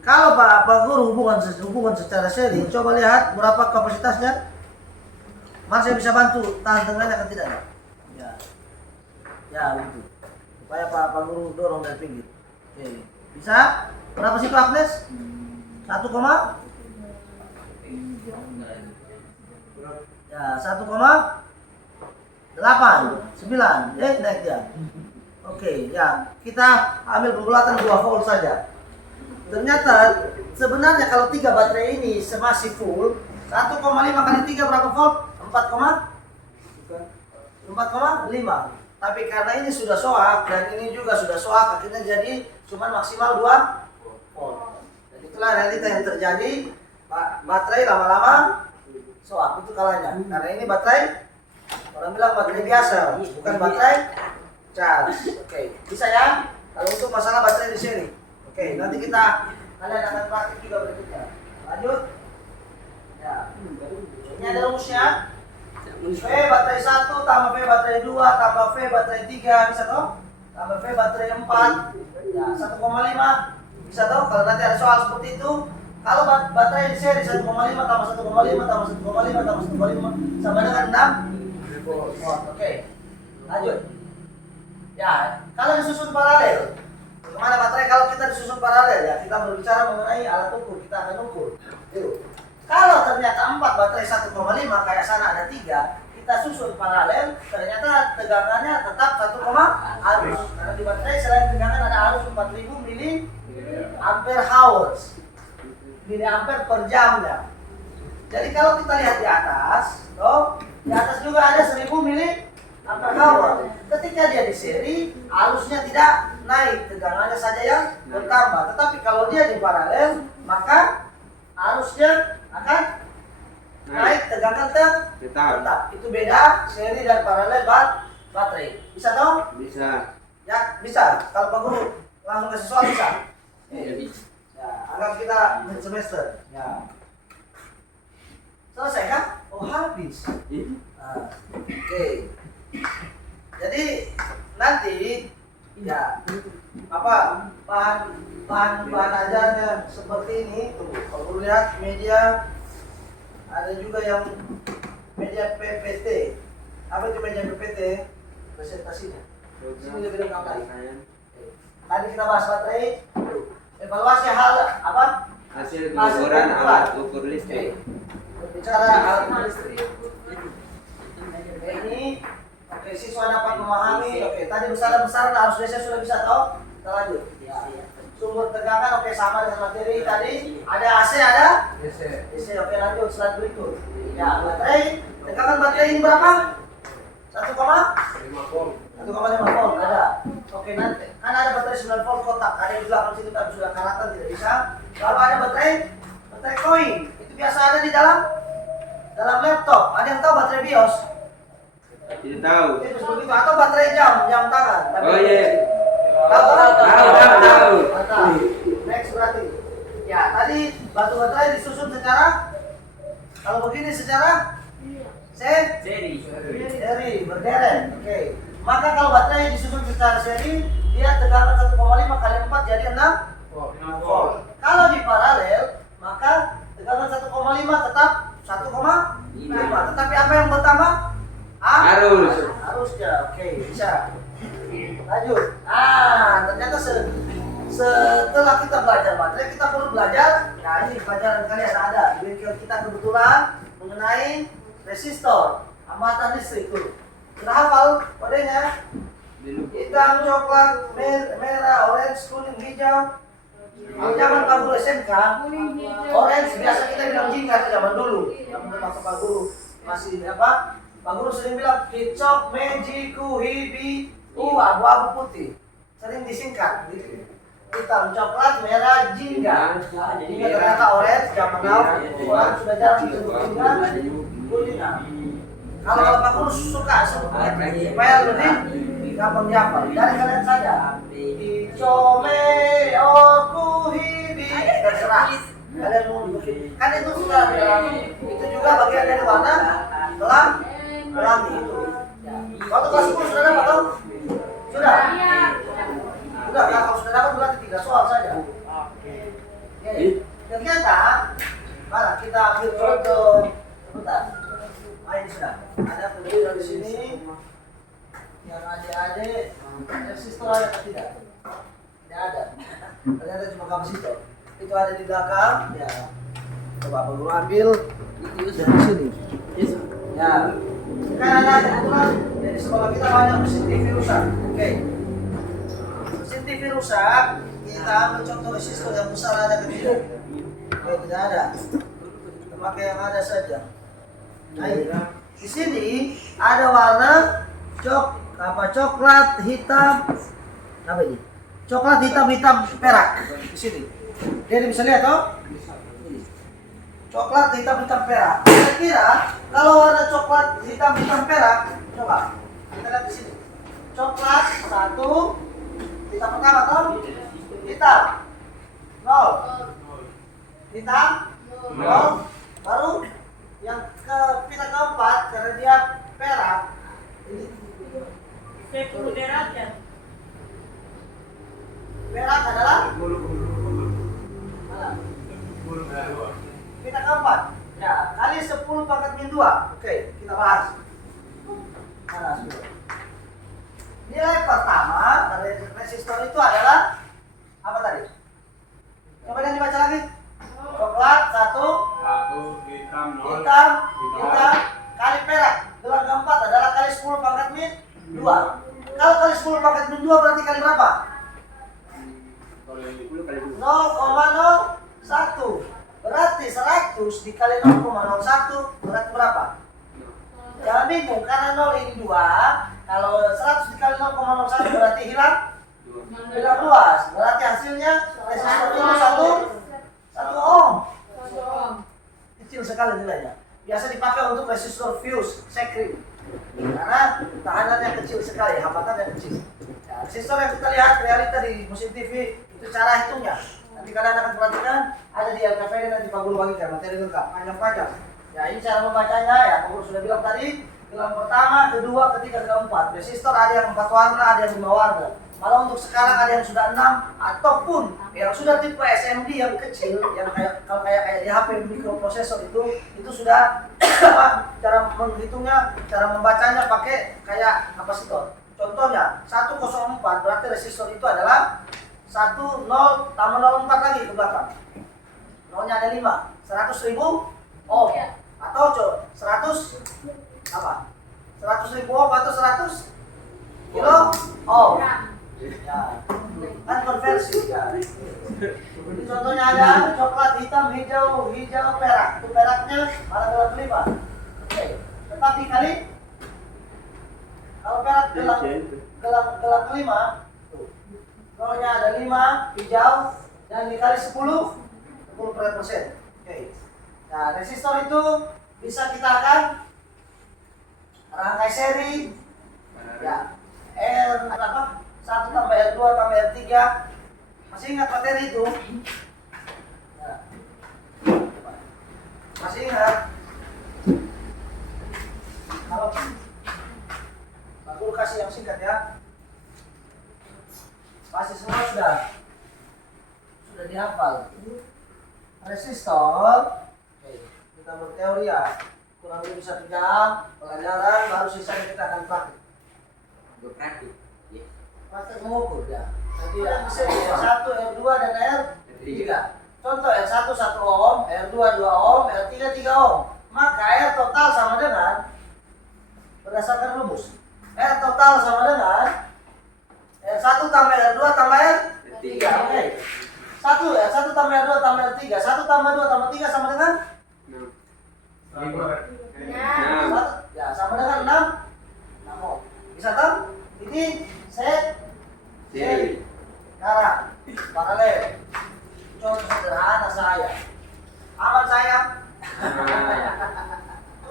Kalau Pak Guru hubungan secara seri, coba lihat berapa kapasitasnya. Mas saya bisa bantu tahan tengahnya kan tidak? Ya. Ya, begitu. Supaya Pak Guru dorong dari pinggir. Oke. Bisa? Berapa sih Pak Agnes? 1, ya 1,89 naik dia. Oke, ya kita ambil pembulatan 2 volt saja. Ternyata sebenarnya kalau 3 baterai ini masih full 1,5 kali 3 berapa volt? 4,5. Tapi karena ini sudah soak dan ini juga sudah soak, akhirnya jadi cuma maksimal 2 volt. Dan itulah realita yang terjadi. Baterai lama-lama soak, itu kalanya. Karena ini baterai, orang bilang baterai biasa, bukan baterai charge. Oke, bisa ya? Kalau untuk masalah baterai di sini. Oke, nanti kalian akan praktik juga berikutnya. Lanjut. Ya. Ini ada rumusnya. V baterai 1 tambah V baterai 2 tambah V baterai 3 bisa toh? Tambah V baterai 4 ya 1,5 bisa toh? Kalau nanti ada soal seperti itu, kalau baterai di seri 1,5 tambah 1,5 tambah 1,5 tambah 1,5 sama dengan 6 volt. Oke. Lanjut. Ya, kalau disusun paralel. Bagaimana baterai kalau kita disusun paralel ya? Kita berbicara mengenai alat ukur, kita akan ukur. Yuk. Kalau ternyata 4 baterai 1,5 kayak sana ada 3, kita susun paralel, ternyata tegangannya tetap 1, arus. Karena di baterai selain tegangan ada arus 4000 miliampere hours. Miliampere per jamnya. Jadi kalau kita lihat di atas, di atas juga ada 1000 miliampere hour. Ketika dia di seri, arusnya tidak naik, tegangannya saja yang bertambah. Tetapi kalau dia di paralel, maka arusnya akan naik, tegangan tetap. Itu beda seri dan paralel baterai. Bisa toh? Bisa. Ya, bisa. Kalau Pak Guru langsung kasih soal bisa. Ya, anggap kita semester. Ya. Selesai kan? Oh, habis. Nah, oke. Jadi nanti ya bahan ajarnya seperti ini. Kalau lihat media ada juga yang media PPT. Apa itu media PPT? Presentasinya. Sini lebih lengkap lagi. Tadi kita bahas baterai. Evaluasi hal apa? Hasil pengukuran alat ukur listrik. Bicara alat ukur listrik. Ini oke, siswa dapat memahami. Oke, tadi besar-besaran arus DC sudah bisa tahu. Kita lanjut. Ya. Sumber tegangan oke sama dengan materi tadi. Ada AC, ada DC. Oke, lanjut slide berikut. Ya, baterai. Tegangan baterai ini berapa? 1,5 volt. 1,5 volt ada. Oke, nanti kan ada baterai 9 volt kotak. Ada juga kalau situ tapi sudah karatan tidak bisa. Lalu ada baterai koin. Itu biasa ada di dalam laptop. Ada yang tahu baterai BIOS? Tidak tahu. Itu begitu atau baterai jam tangan. Tapi Oh iya. Tahu. Next berarti. Ya, tadi batu baterai disusun secara kalau begini secara seri berderet. Oke. Maka kalau baterai disusun secara seri, dia tegangan 1,5 kali 4 jadi 6 volt. Kalau di paralel, maka tegangan 1,5 tetap 1,5. Tetapi apa yang bertambah? Arus. Arusnya. Oke, bisa. Lanjut. Ternyata setelah kita belajar baterai, kita perlu belajar. Nah, ini pelajaran kalian ada. Di bengkel kita kebetulan mengenai resistor, hambatan listrik tuh. Sudah hafal kodenya? Hitam, coklat, merah, orange, kuning, hijau. Kalau zaman Pak Guru SMK, orange biasa kita bilang jingga itu zaman dulu. Zaman waktu Pak Guru masih apa? Pak Guru sering bilang kicok, mejiku, hibi, abu-abu putih. Sering disingkat gitu. Hitam, coklat, merah, jingga. Jingga ternyata orange, zaman now orang sudah jarang disebut jingga, kuning. Kalau Pak Guru suka supaya lebih gampang dihafal. Dari kalian saja. Icome oku hibi terserah. Kalian mau kan itu sudah itu juga bagian dari warna pelangi itu. Waktu kelas 10 sudah dapat toh? Sudah. Sudah, kalau sudah dapat berarti 3 soal saja. Oke. Ternyata mana kita ambil contoh sebentar. Ini sudah ada penduduk di sini yang adik-adik resistor ada atau tidak? Tidak ada. Ternyata cuma kapasitor. Itu ada di belakang. Ya. Coba Pak Guru ambil itu dari sini. Ya. Kan ada aturan dari sekolah kita banyak mesin TV rusak. Oke. Mesin TV rusak, kita ambil contoh resistor yang besar ada kecil. Oke, tidak ada. Kita pakai yang ada saja. Nah, di sini ada warna coklat hitam apa ini? Coklat hitam perak di sini. Jadi bisa lihat toh? Ini. Coklat hitam perak. Kira-kira kalau warna coklat hitam perak, coba kita lihat di sini. Coklat 1, hitam pertama toh? Hitam 0. Hitam 0. Baru yang pita keempat karena dia perak ini perak adalah pita keempat ya kali 10 pangkat min 2. Oke, kita bahas. Nilai pertama dari resistor itu adalah apa tadi? Coba yang dibaca lagi. Coklat 1, hitam kali perak. Gelang keempat adalah kali 10 pangkat min 2. Kalau kali 10 pangkat min 2 berarti kali berapa? 0,01. Berarti 100 dikali 0,01 berarti berapa? Jangan bingung karena 0 ini 2. Kalau 100 dikali 0,01 berarti hilang luas. Berarti hasilnya resistor itu 1 ohm. Kecil sekali nilainya. Biasa dipakai untuk resistor fuse, sekring. Karena tahanannya kecil sekali, hambatannya kecil. Ya, resistor yang kita lihat realita di mesin TV itu cara hitungnya. Nanti kalian akan perhatikan ada di LKPD nanti Pak Guru bagikan materi lengkap, panjang-panjang. Ya ini cara membacanya ya, Pak Guru sudah bilang tadi. Gelang pertama, kedua, ketiga, keempat. Resistor ada yang 4 warna, ada yang 5 warna. Malah untuk sekarang ada yang sudah 6 ataupun yang sudah tipe SMD yang kecil, yang kayak di HP mikroprosesor itu sudah cara menghitungnya, cara membacanya pakai kayak kapasitor. Contohnya 104 berarti resistor itu adalah 10 tambah 04 lagi ke belakang. Nolnya ada 5, 100.000 ohm atau 100 apa? 100.000 ohm atau 100 kilo ohm. Ya, kan konversi ya. Jadi contohnya ada coklat hitam, hijau, perak. Itu peraknya mana gelang kelima. Oke, tetap dikali. Kalau perak gelang kelima, nolnya ada 5, hijau, dan dikali 10%. Oke. Nah, resistor itu bisa kita akan rangkai seri. Ya, R apa? 1 tambah R2 tambah R3. Masih ingat materi itu? Ya. Masih ingat? Kalau Pak Guru kasih yang singkat ya. Pasti semua sudah dihafal. Resistor. Oke, kita berteori ya. Kurang lebih 1 jam pelajaran, baru sisanya kita akan praktik. Berpraktik. Ya. Praktik mengukur ya. Jadi R1, R2 dan R3. Contoh R1 1 ohm, R2 2 ohm, R3 3 ohm. Maka R total sama dengan berdasarkan rumus. R total sama dengan R1 tambah R2 tambah R3. Oke. 1 tambah R2 tambah R3. 1 tambah 2 tambah 3 sama dengan 5. Ya, sama dengan 6 ohm. Bisa kan? Ini seri. Sekarang paralel. Contoh sederhana saya. Aman saya.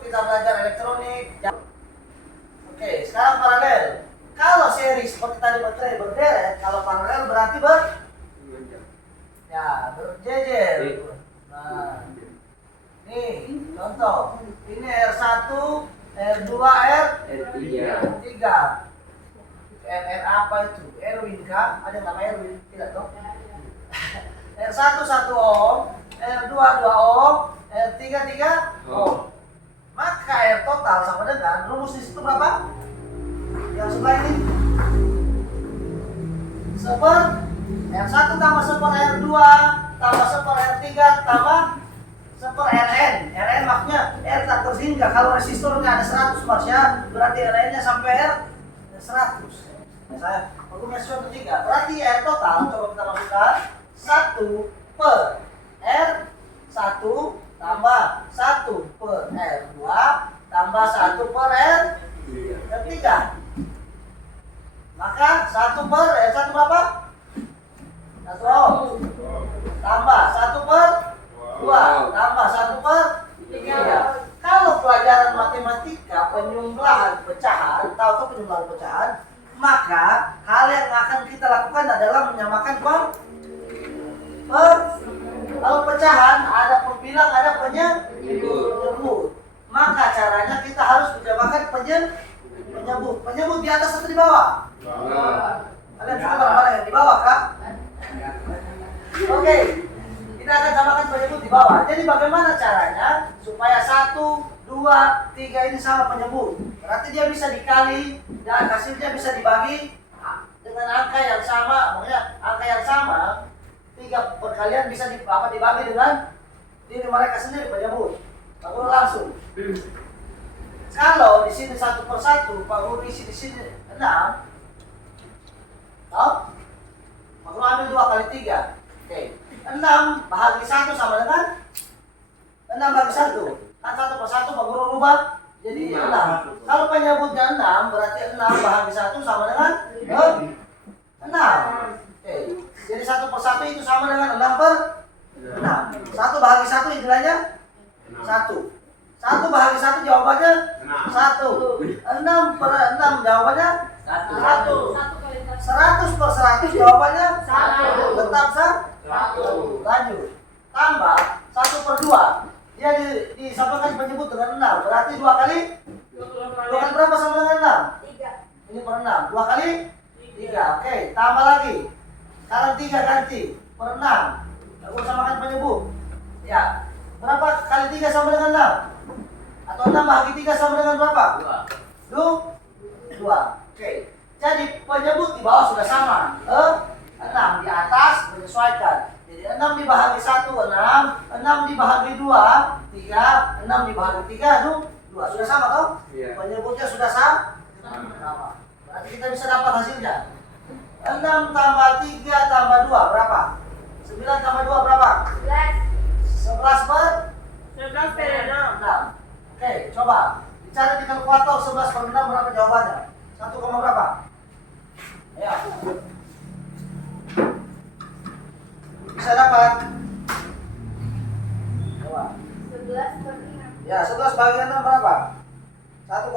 Kita belajar elektronik. Oke, sekarang paralel. Kalau seri seperti tadi baterai berderet, kalau paralel berarti berjejer. Nah, nih contoh. Ini R1, R2, R3. R apa itu? Erwin kah? Ada nama Erwin? Tidak tahu. R1 1 ohm, R2 2 ohm, R3 3 ohm. Maka R total sama dengan rumus di situ berapa? Yang sebelah ini. Seper R1 tambah seper R2 tambah seper R3 tambah seper Rn. Rn maksudnya R tak terhingga. Kalau resistornya ada 100 marsya, berarti Rn-nya sampai R 100. Saya hukumnya suatu 3. Berarti R total coba kita masukkan 1 per R1 tambah 1 per R2 tambah 1 per R3. Maka 1 per R1 berapa? 1 ohm. Tambah 1 per 2 tambah 1 per 3. Kalau pelajaran matematika penyumblahan pecahan, tahu penyumblahan pecahan, maka hal yang akan kita lakukan adalah menyamakan kalau pecahan ada pembilang ada penyebut. Maka caranya kita harus menyamakan penyebut di atas atau di bawah? Kalian suka mana yang di bawah kah? Oke. Kita akan samakan penyebut di bawah. Jadi bagaimana caranya supaya 1, 2, 3 ini sama penyebut? Berarti dia bisa dikali dan hasilnya bisa dibagi dengan angka yang sama. Maksudnya angka yang sama 3 perkalian bisa dibagi dengan diri mereka sendiri penyebut. Lalu langsung. Kalau di sini 1 per 1, Pak Guru isi di sini 6. Oh? Pak Guru ambil 2 kali 3. Oke. 6 bahagi 1 sama dengan 6 bagi 1. Kan 1 per 1 Pak Guru rubah jadi 6. Kalau penyebutnya 6 berarti 6 bahagi 1 sama dengan 6. Oke. Jadi 1 per 1 itu sama dengan 6 per 6. 1 bahagi 1 istilahnya 1. 1 bahagi 1 jawabannya 1. 6 per 6 jawabannya 1. 100 per 100 jawabannya 1. Tetap 1. Lanjut. Tambah 1 per 2. Dia disamakan penyebut dengan 6. Berarti 2 kali 2 kali berapa sama dengan 6? 3. Ini per 6. 2 kali 3. Oke, tambah lagi. Sekarang 3 ganti per 6. Aku samakan penyebut. Ya. Berapa kali 3 sama dengan 6? Atau 6 bahagi 3 sama dengan berapa? 2. Oke. Jadi penyebut di bawah sudah sama. 6 di atas menyesuaikan. Jadi 6 dibahagi 1 6, 6 dibahagi 2 3, 6 dibahagi 3 2. Sudah sama toh? Iya. Penyebutnya sudah sama. Berarti kita bisa dapat hasilnya. 6 tambah 3 tambah 2 berapa? 9 tambah 2 berapa? 11 per 6. Oke, coba dicari di kalkulator 11 per 6 berapa jawabannya? 1, berapa? Ya. Bisa dapat? Coba. 11 per 6. Ya, 11 bagi 6 berapa? 1,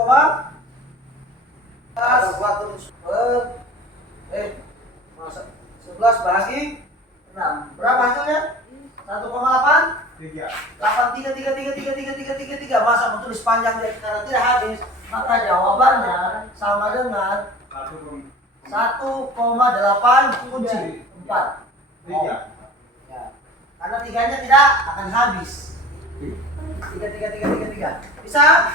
11 bagi 6. Berapa hasilnya? 1,8? 3. 8 3 3 3 3 3 3 3 3. Masa mau tulis panjang dia karena tidak habis. maka jawabannya sama dengan 1,8 kunci 4. Ya. Karena tiganya tidak akan habis. 3. Bisa?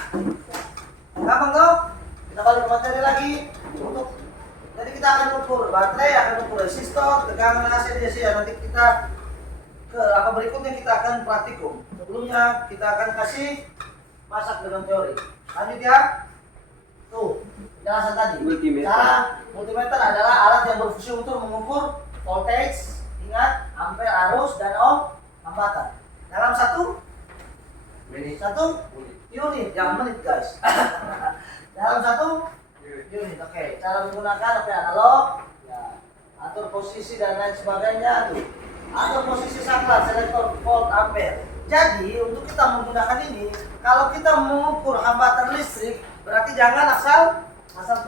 Gampang toh? Kita balik ke materi lagi. Untuk jadi kita akan ukur baterai, akan ukur resistor, tegangan AC DC ya. Nanti kita ke apa berikutnya kita akan praktikum. Sebelumnya kita akan kasih masak dengan teori. Lanjut ya. Tuh, penjelasan tadi. Multimeter. Cara multimeter adalah alat yang berfungsi untuk mengukur voltage, ingat, ampere, arus, dan ohm hambatan. Dalam satu unit, jangan menit guys. Dalam satu unit, oke. Cara menggunakan analog, ya, atur posisi dan lain sebagainya. Tuh. Atur posisi saklar, selektor, volt, ampere. Jadi untuk kita menggunakan ini, kalau kita mengukur hambatan listrik, berarti jangan asal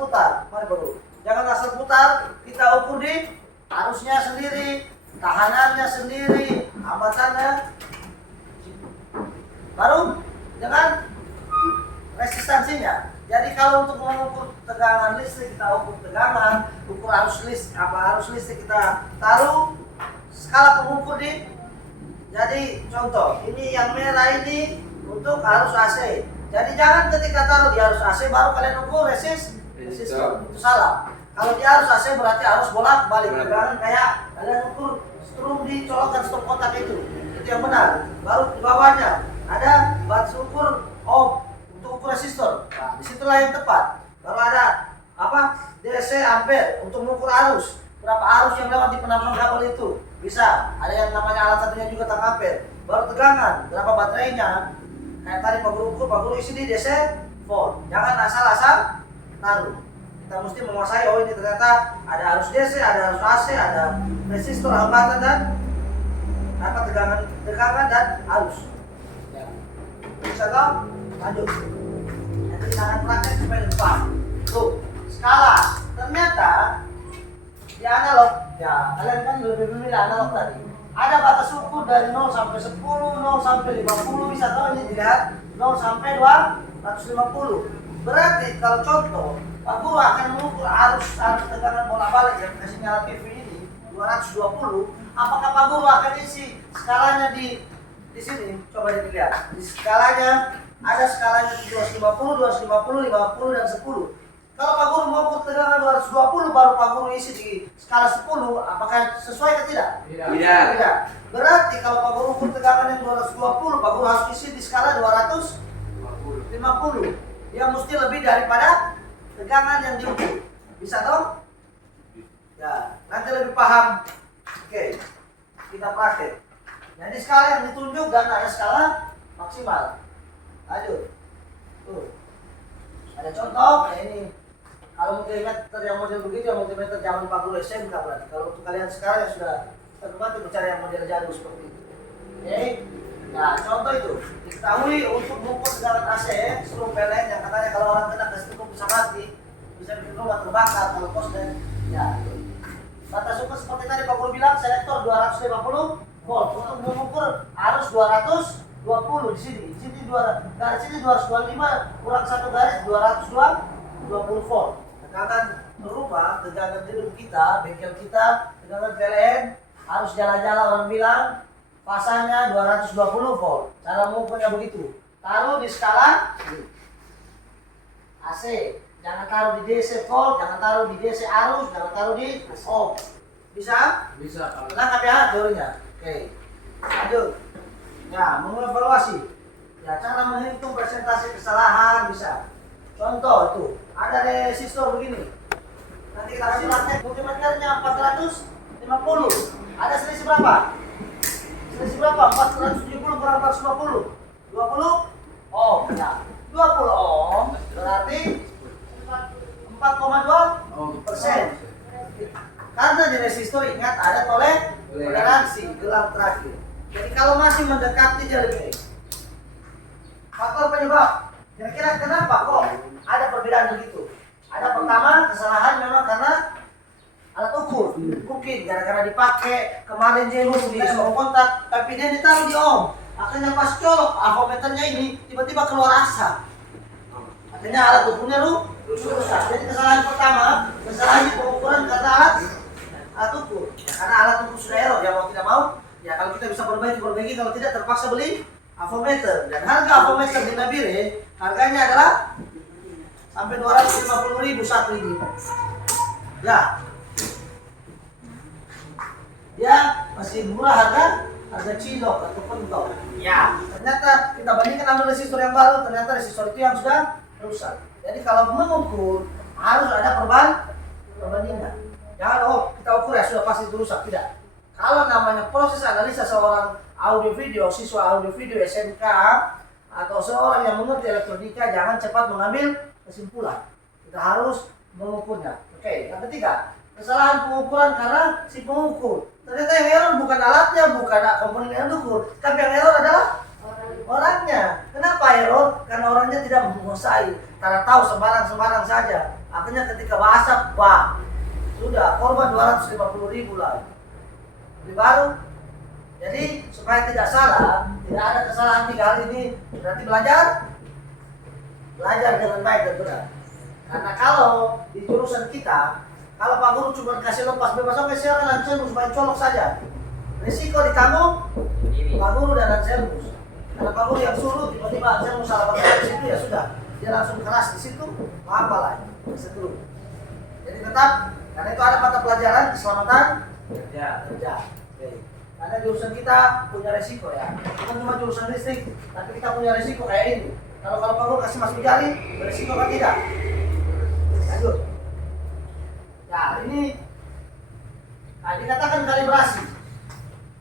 putar. Mari bro, jangan asal putar. Kita ukur di arusnya sendiri, tahanannya sendiri, hambatannya, baru dengan resistansinya. Jadi kalau untuk mengukur tegangan listrik kita ukur tegangan, ukur arus listrik kita taruh skala pengukur di. Jadi contoh, ini yang merah ini untuk arus AC. Jadi jangan ketika taruh di arus AC baru kalian ukur resistor. Itu salah. Kalau di arus AC berarti arus bolak-balik. Tegangan kayak kalian ukur strum dicolokkan stop kontak itu yang benar. Baru di bawahnya ada batas ukur ohm untuk ukur resistor. Nah, disitulah yang tepat. Baru ada apa? DC ampere untuk mengukur arus. Berapa arus yang lewat di penampang kabel itu? Bisa. Ada yang namanya alat satunya juga tang ampere. Baru tegangan, berapa baterainya? Kayak tadi Pak Guru isi di DC volt. Jangan asal-asal taruh. Kita mesti menguasai, oh ini ternyata ada arus DC, ada arus AC, ada resistor, hambatan dan apa tegangan dan arus. Ya. Bisa toh? Lanjut. Nanti kita akan praktek supaya lebih paham. Tuh, skala. Ternyata di analog, ya kalian kan lebih memilih analog tadi. Ada batas ukur dari 0 sampai 10, 0 sampai 50, bisa tahu ini dilihat 0 sampai 250. Berarti kalau contoh, Pak Guru akan mengukur arus tegangan bolak-balik yang kasih nyala TV ini 220. Apakah Pak Guru akan isi skalanya di sini? Coba dilihat. Di skalanya ada skalanya 250, 250, 50 dan 10. Kalau Pak Guru mau ukur tegangan 220 baru Pak Guru isi di skala 10, apakah sesuai atau tidak? Tidak. Berarti kalau Pak Guru ukur tegangan yang 220, Pak Guru harus isi di skala 250. Dia mesti lebih daripada tegangan yang diukur. Bisa toh? Ya, nanti lebih paham. Oke. Kita praktek. Jadi skala yang ditunjuk dan ada skala maksimal. Lanjut. Tuh. Ada contoh kayak ini. Kalau multimeter yang model begitu, yang multimeter zaman Pak Guru SMK berarti. Kalau untuk kalian sekarang yang sudah terbantu mencari yang model jadul seperti itu. Oke. Nah, contoh itu. Diketahui untuk mengukur tegangan AC, strum PLN yang katanya kalau orang kena ke strum bisa mati, bisa bikin rumah terbakar kalau kosnya. Ya. Batas ukur seperti tadi Pak Guru bilang, selektor 250 volt untuk mengukur arus 220 di sini. Di sini garis ini 225 kurang 1 garis 220 volt. Tegangan rumah, tegangan gedung kita, bengkel kita, tegangan PLN, harus jalan-jalan orang bilang pasangnya 220 volt. Cara mengukurnya begitu. Taruh di skala AC. Jangan taruh di DC volt, jangan taruh di DC arus, jangan taruh di ohm. Bisa? Bisa. Nangkap ya teorinya. Oke. Lanjut. Ya, mengevaluasi. Ya, cara menghitung persentase kesalahan bisa. Contoh itu, ada resistor begini. Nanti kita kasih praktek multimeternya 450. Ada selisih berapa? Selisih berapa? 470 kurang 450. 20 ohm. Ya, 20 ohm berarti 4,2%. Karena di resistor ingat ada toleransi gelang terakhir. Jadi kalau masih mendekati dia lebih. Faktor penyebab. Kira-kira kenapa kok ada perbedaan begitu? Ada pertama kesalahan memang karena alat ukur. Mungkin gara-gara dipakai kemarin dia di stop kontak, tapi dia ditaruh di ohm. Akhirnya pas colok avometernya ini tiba-tiba keluar asap. Akhirnya alat ukurnya rusak. Jadi kesalahan pertama, kesalahan di pengukuran karena alat ukur. Ya, karena alat ukur sudah error, ya mau tidak mau. Ya kalau kita bisa perbaiki, kalau tidak terpaksa beli avometer. Dan harga avometer di Nabire, harganya adalah sampai 250.000 satu ini. Ya, dia masih murah harga cilok atau pentol. Ya, ternyata kita bandingkan ambil resistor yang baru, ternyata resistor itu yang sudah rusak. Jadi kalau mengukur harus ada perbandingan. Jangan kita ukur ya sudah pasti itu rusak, tidak. Kalau namanya proses analisa seorang audio video, siswa audio video SMK atau seorang yang mengerti elektronika, jangan cepat mengambil kesimpulan. Kita harus mengukurnya. Oke, yang ketiga, kesalahan pengukuran karena si pengukur. Ternyata yang error bukan alatnya, bukan komponen yang diukur, tapi yang error adalah orangnya. Kenapa error? Karena orangnya tidak menguasai, karena tahu sembarang saja. Akhirnya ketika bahasa, sudah korban 250.000 lah. Beli baru. Jadi supaya tidak salah, tidak ada kesalahan 3 hal ini, berarti belajar dengan baik dan benar. Karena kalau di jurusan kita, kalau Pak Guru cuma kasih lepas bebas, oke silakan Anselmus main colok saja. Risiko ditanggung Pak Guru dan Anselmus. Karena Pak Guru yang suruh, tiba-tiba Anselmus salah pakai di situ, ya sudah, dia langsung keras di situ, apa lah, seterusnya. Jadi tetap, karena itu ada mata pelajaran keselamatan kerja. Oke. Karena jurusan kita punya resiko ya, bukan cuma jurusan listrik, tapi kita punya resiko kayak ini. Kalau Pak Guru kasih masuk jari, beresiko kan tidak? Lanjut. Ya ini, dikatakan kalibrasi.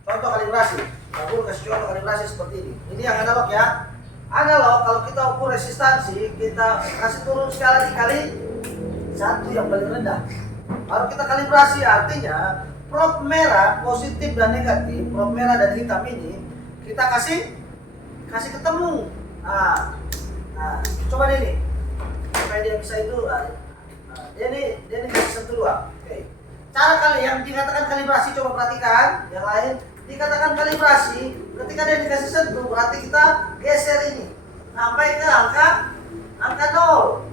Contoh kalibrasi. Pak Guru kasih contoh kalibrasi seperti ini. Ini yang analog ya. Analog kalau kita ukur resistansi, kita kasih turun skala dikali 1 yang paling rendah. Baru kita kalibrasi, artinya probe merah positif dan negatif, probe merah dan hitam ini kita kasih ketemu. Coba deh nih, supaya dia bisa itu. Dia ini kasih sentuh dua. Oke. Cara yang dikatakan kalibrasi, coba perhatikan. Yang lain dikatakan kalibrasi, ketika dia dikasih sentuh, berarti kita geser ini sampai ke angka 0.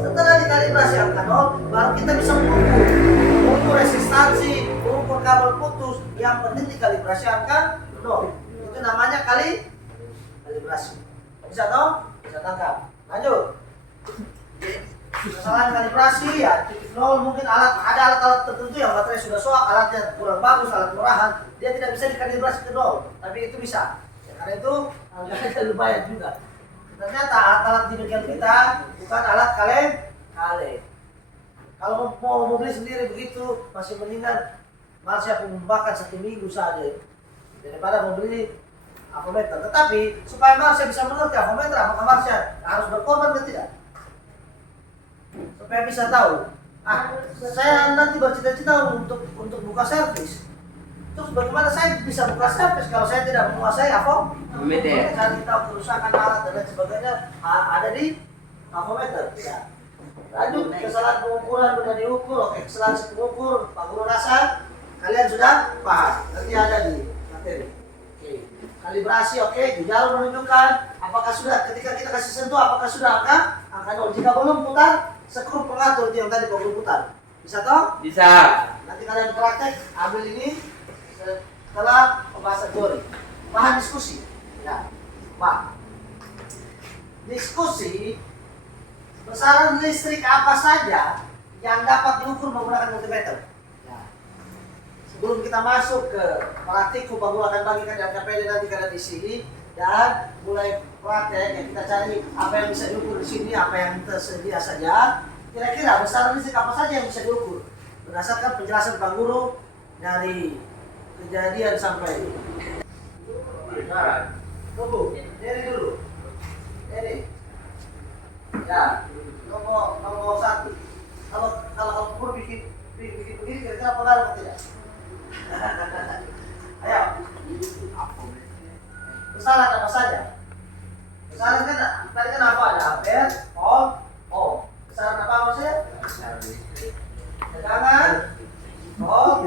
Setelah dikalibrasi angka 0, baru kita bisa mengukur resistansi, mengukur kabel putus. Yang penting dikalibrasi angka 0. Itu namanya kalibrasi. Bisa toh? Bisa tangkap. Lanjut. Kesalahan kalibrasi ya titik 0, mungkin ada alat-alat tertentu yang baterai sudah soak, alatnya kurang bagus, alat murahan, dia tidak bisa dikalibrasi ke 0, tapi itu bisa. Ya, karena itu harganya lumayan juga. Ternyata alat di bagian kita bukan alat kale. Kalau mau beli sendiri begitu masih mendingan Marsha makan 1 minggu saja daripada mau beli avometer. Tetapi supaya Marsha bisa mengerti avometer, apakah Marsha harus berkorban atau tidak? Supaya bisa tahu. Saya nanti bercita-cita untuk buka servis. Terus bagaimana saya bisa buka servis kalau saya tidak menguasai avometer? Cari tahu kerusakan alat dan lain sebagainya ada di avometer. Tidak. Lanjut, kesalahan pengukuran sudah diukur. Oke, kesalahan pengukur Pak Guru rasa kalian sudah paham. Nanti ada di materi. Oke. Kalibrasi oke, di jalur menunjukkan apakah sudah, ketika kita kasih sentuh apakah sudah angka 0. Jika belum, putar skru pengatur yang tadi Pak Guru putar. Bisa toh? Bisa. Nanti kalian praktek, ambil ini setelah pembahasan teori. Bahan diskusi. Ya. Pak. Diskusi besaran listrik apa saja yang dapat diukur menggunakan multimeter. Ya. Sebelum kita masuk ke praktikum, Pak Guru akan bagikan RKPD nanti kalian di sini dan mulai praktek ya, kita cari apa yang bisa diukur di sini, apa yang tersedia saja. Kira-kira besaran listrik apa saja yang bisa diukur berdasarkan penjelasan Pak Guru dari kejadian sampai tunggu, ini dulu. Ini. Ya, nomor 1. Kalau Guru bikin begini kira-kira pengaruh atau tidak? Ayo. Besaran apa saja? Besaran kan tadi kan apa ada? Ampere, volt, ohm. Besaran apa maksudnya? Tegangan, volt,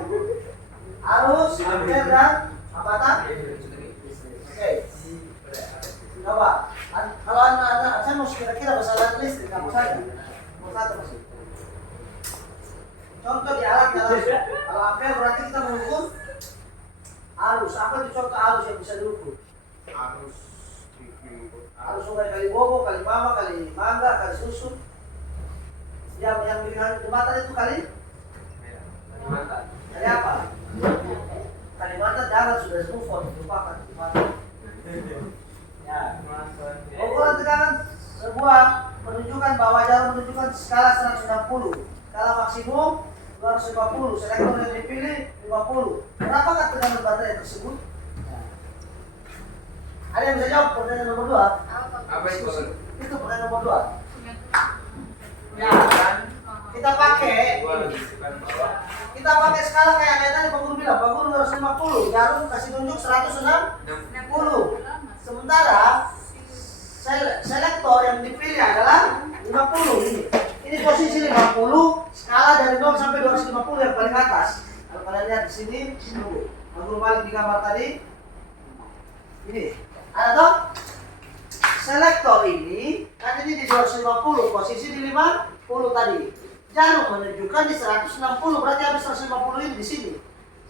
arus, ampere dan apa tak? Oke. Coba, kalau anak saya mau kira-kira masalah listrik, kamu saja. Mau satu masih. Contoh di alatnya langsung. Kalau ampere berarti kita mengukur arus. Apa itu contoh arus yang bisa diukur? Harus Arus sungai kali Bobo, kali Mama, kali Mangga, kali Susun. Yang bikin jembatan itu kali? Kali apa? Kalimantan jangan sudah move on, lupakan Kalimantan. Ya. Ukuran tegangan sebuah menunjukkan bahwa jarum menunjukkan skala 160. Skala maksimum 250. Selektor yang dipilih 50. Berapakah tegangan baterai tersebut? Ya. Ada yang bisa jawab pertanyaan nomor 2? Apa itu? Itu pertanyaan nomor 2. Ya kan? Kita pakai skala kayak tadi Pak Guru bilang, Pak Guru 250, jarum kasih tunjuk 160. Sementara selektor yang dipilih adalah 50 ini. Ini posisi 50, skala dari 0 sampai 250 yang paling atas. Kalau kalian lihat di sini, tunggu. Pak Guru balik di gambar tadi. Ini. Ada toh? Selektor ini kan ini di 250, posisi di 50 tadi. Jarum menunjukkan di 160, berarti habis 150 ini di sini.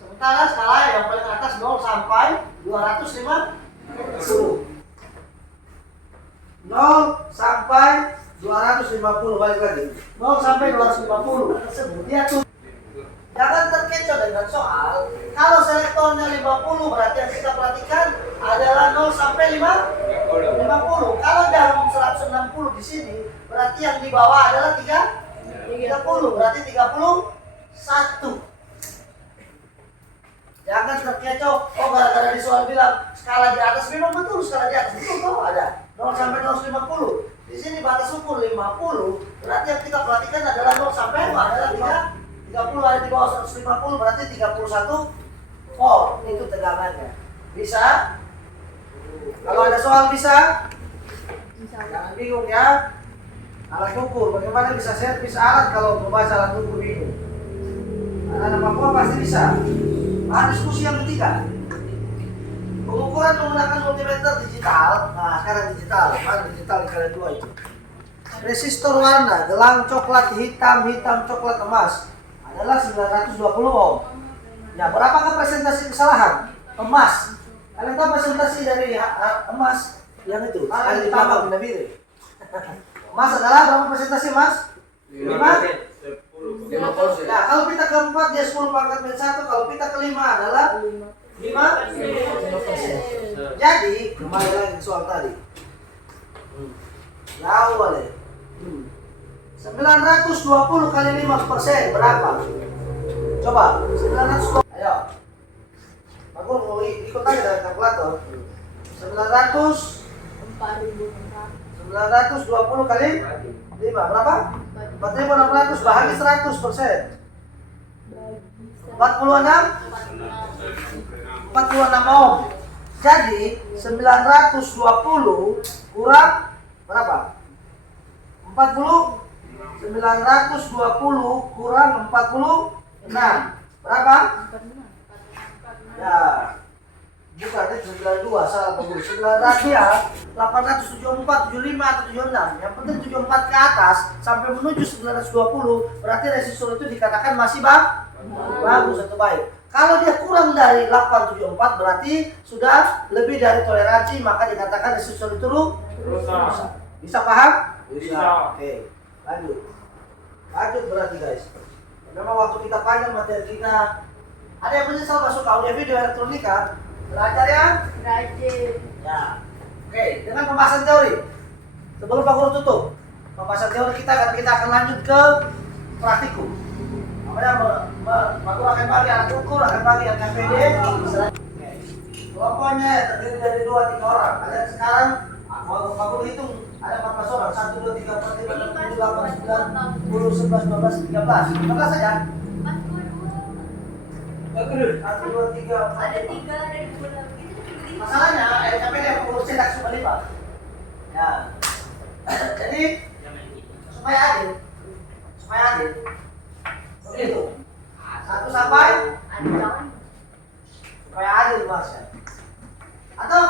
Sementara skala yang paling atas 0 sampai 250. 0 sampai 250, balik lagi. 0 sampai 250 tersebut dia tuh. Jangan terkecoh dengan soal. Kalau selektornya 50, berarti yang kita perhatikan adalah 0 sampai 50. Kalau jarum 160 di sini, berarti yang di bawah adalah 30, berarti 31. Jangan terkecoh. Oh, gara-gara di soal bilang skala di atas, memang betul skala di atas. Betul kok ada 0 sampai 250. Di sini batas ukur 50, berarti yang kita perhatikan adalah 0 sampai adalah 30, ada di bawah 150, berarti 31 volt. Itu tegangannya. Bisa? Kalau ada soal bisa? Jangan bingung ya. Alat ukur, bagaimana bisa servis alat kalau membaca alat ukur ini? Anak-anak Papua pasti bisa. Diskusi yang ketiga, pengukuran menggunakan multimeter digital. Nah, sekarang digital, mana digital di kalian dua itu? Resistor warna, gelang coklat hitam, coklat emas adalah 920 ohm. Ya, berapakah presentasi kesalahan? Emas. Kalian tahu presentasi dari emas yang itu? Yang ditambah benda biru. Emas adalah berapa presentasi emas? 5? Nah, kalau pita keempat dia 10 pangkat min 1, kalau pita kelima adalah 5. Jadi, kembali lagi ke soal tadi. Jauh boleh. 920 kali 5% berapa? Coba, 920. Ayo. Aku mau ikut aja dari kalkulator. 920 kali 5 berapa? 4.600 bahagi 100%. 46 ohm. Jadi 920 kurang berapa? 40. 920 kurang 46 berapa? Ya, bukan itu 92, salah Pak Guru. 900 ya 874, 75 atau 76. Yang penting 74 ke atas sampai menuju 920, berarti resistor itu dikatakan masih bagus atau baik. Kalau dia kurang dari 874 berarti sudah lebih dari toleransi, maka dikatakan resistor itu rusak. Bisa paham? Bisa. Oke, lanjut berarti guys. Memang waktu kita panjang materi kita. Ada yang menyesal masuk audio video elektronika? Belajar ya? Rajin. Ya. Oke, dengan pembahasan teori. Sebelum Pak Guru tutup, pembahasan teori kita akan lanjut ke praktikum. Makanya Pak Guru akan bagi alat ukur, akan bagi yang KPD. Kelompoknya terdiri dari 2-3 orang. Ada sekarang Pak Guru hitung ada 14 orang. 1, 2, 3, 4, 5, 6, 7, 8, 9, 10, 11, 12, 13. 13 saja. 1, 2, 3, 4. Ada 3 dari bulan. Masalahnya KPD yang Guru cetak cuma 5. Ya. Jadi supaya adil. Begitu. 1 sampai supaya adil Mas ya. Atau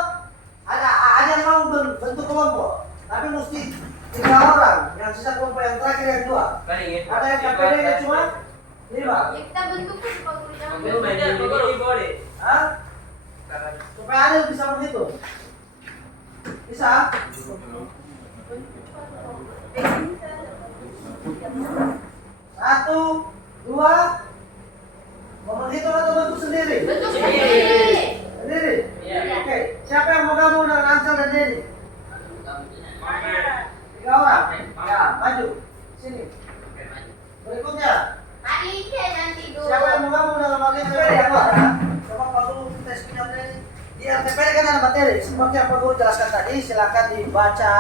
ada yang yang mau bentuk kelompok, tapi mesti 3 orang. Yang sisa kelompok yang terakhir yang 2. Ada yang KPD-nya cuma 5. Ya kita bentuk tuh Pak Guru jangan. boleh. Hah? Supaya Adil bisa menghitung. Bisa? 1, 2. Mau menghitung atau bentuk sendiri? Bentuk sendiri. Sendiri? Iya. Oke. Siapa yang mau gabung dengan Ansel dan Denny? 3 orang. Ya, maju. Sini. Berikutnya. Siapa yang mau gabung dengan materi TPD yang mana? Coba Pak Guru tes punya materi. Di TPD kan ada materi. Seperti yang Pak Guru jelaskan tadi, silakan dibaca,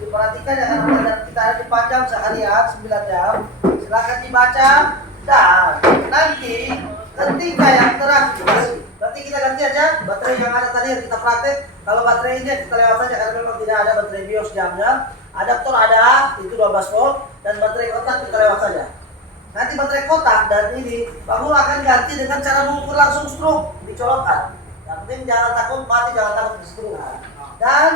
diperhatikan ya karena pelajaran kita ada dipanjang seharian 9 jam. Silakan dibaca dan nanti ketika yang terakhir, berarti kita ganti aja baterai yang ada tadi yang kita praktek. Kalau baterai ini kita lewat saja karena memang tidak ada baterai BIOS jamnya. Adaptor ada, itu 12 volt dan baterai kotak kita lewat saja. Nanti baterai kotak dan ini Pak Guru akan ganti dengan cara mengukur langsung stroke, dicolokkan. Yang penting jangan takut mati, jangan takut di stroke. Dan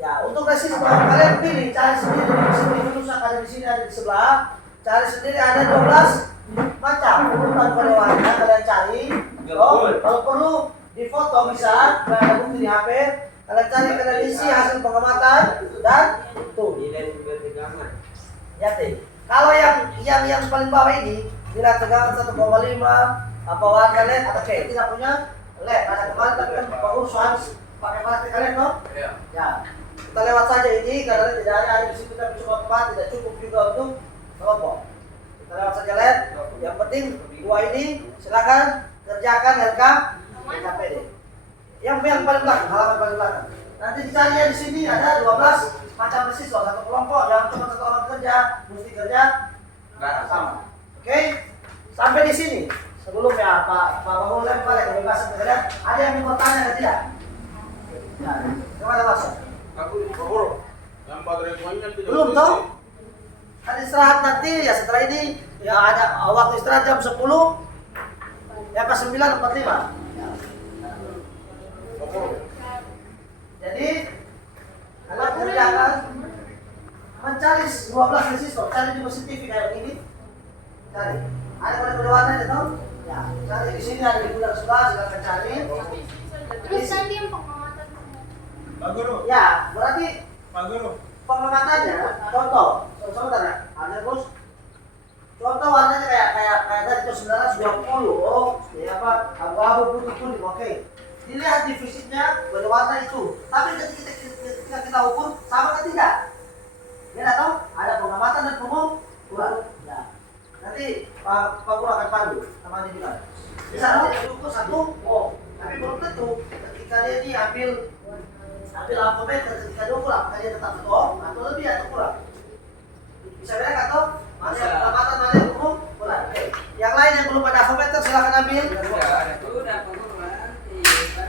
ya untuk resistor kalian pilih, cari sendiri di sini rusak ada di sini ada di sebelah. Cari sendiri ada 12 macam urutan pada warna kalian cari. Kalau perlu di foto bisa, kalian ada bukti di HP. Kalian cari kalian isi hasil pengamatan dan tuh. Jati. Kalau yang paling bawah ini bila tegangan 1,5 apa warna LED atau kayak tidak punya LED ada kemarin tapi kan Pak Guru harus pakai praktek kalian toh? Iya. Ya. Kita lewat saja ini karena tidak ada di situ tapi cuma kemarin tidak cukup juga untuk kelompok. Kita lewat saja LED. Yang penting 2 ini silakan kerjakan LKM KPD. Yang paling belakang, halaman paling belakang. Nanti dicari ya di sini ada 12 macam resistor satu kelompok, jangan cuma 1 orang kerja, mesti kerja sama. Oke? Sampai di sini. Sebelumnya Pak Bahul lempar ya kebebasan kalian. Ada yang mau bertanya atau tidak? Ya, kemana masuk? Aku Guru. Yang baterai kuanya tidak Belum toh? Ada istirahat nanti ya setelah ini ya ada waktu istirahat jam 10 ya pas 9.45. Jadi kalian kerjakan mencari 12 resistor, cari di mesin TV kayak begini. Cari. Ada pada warna itu? Ya, cari di sini ada di bulan sebelah, silakan cari. Terus nanti yang pengamatan. Pak Guru. Ya, berarti Pak Guru. pengamatannya contoh bentar ya. Ada terus contoh warnanya kayak tadi itu 920. Oh, ya apa? Abu-abu putih kuning, oke. Dilihat divisinya berwarna itu. Tapi ketika kita ukur sama atau tidak? Ya tahu ada pengamatan dan pengukuran. Ya. Nanti Pak Guru akan pandu sama dia bilang. Bisa nanti diukur 1 ohm. Tapi belum tentu ketika dia ini ambil amfometer ketika diukur apakah dia tetap 1 ohm atau lebih atau kurang. Bisa bedakan atau mana yang pengamatan mana yang pengukuran. Oke. Yang lain yang belum ada amfometer silakan ambil.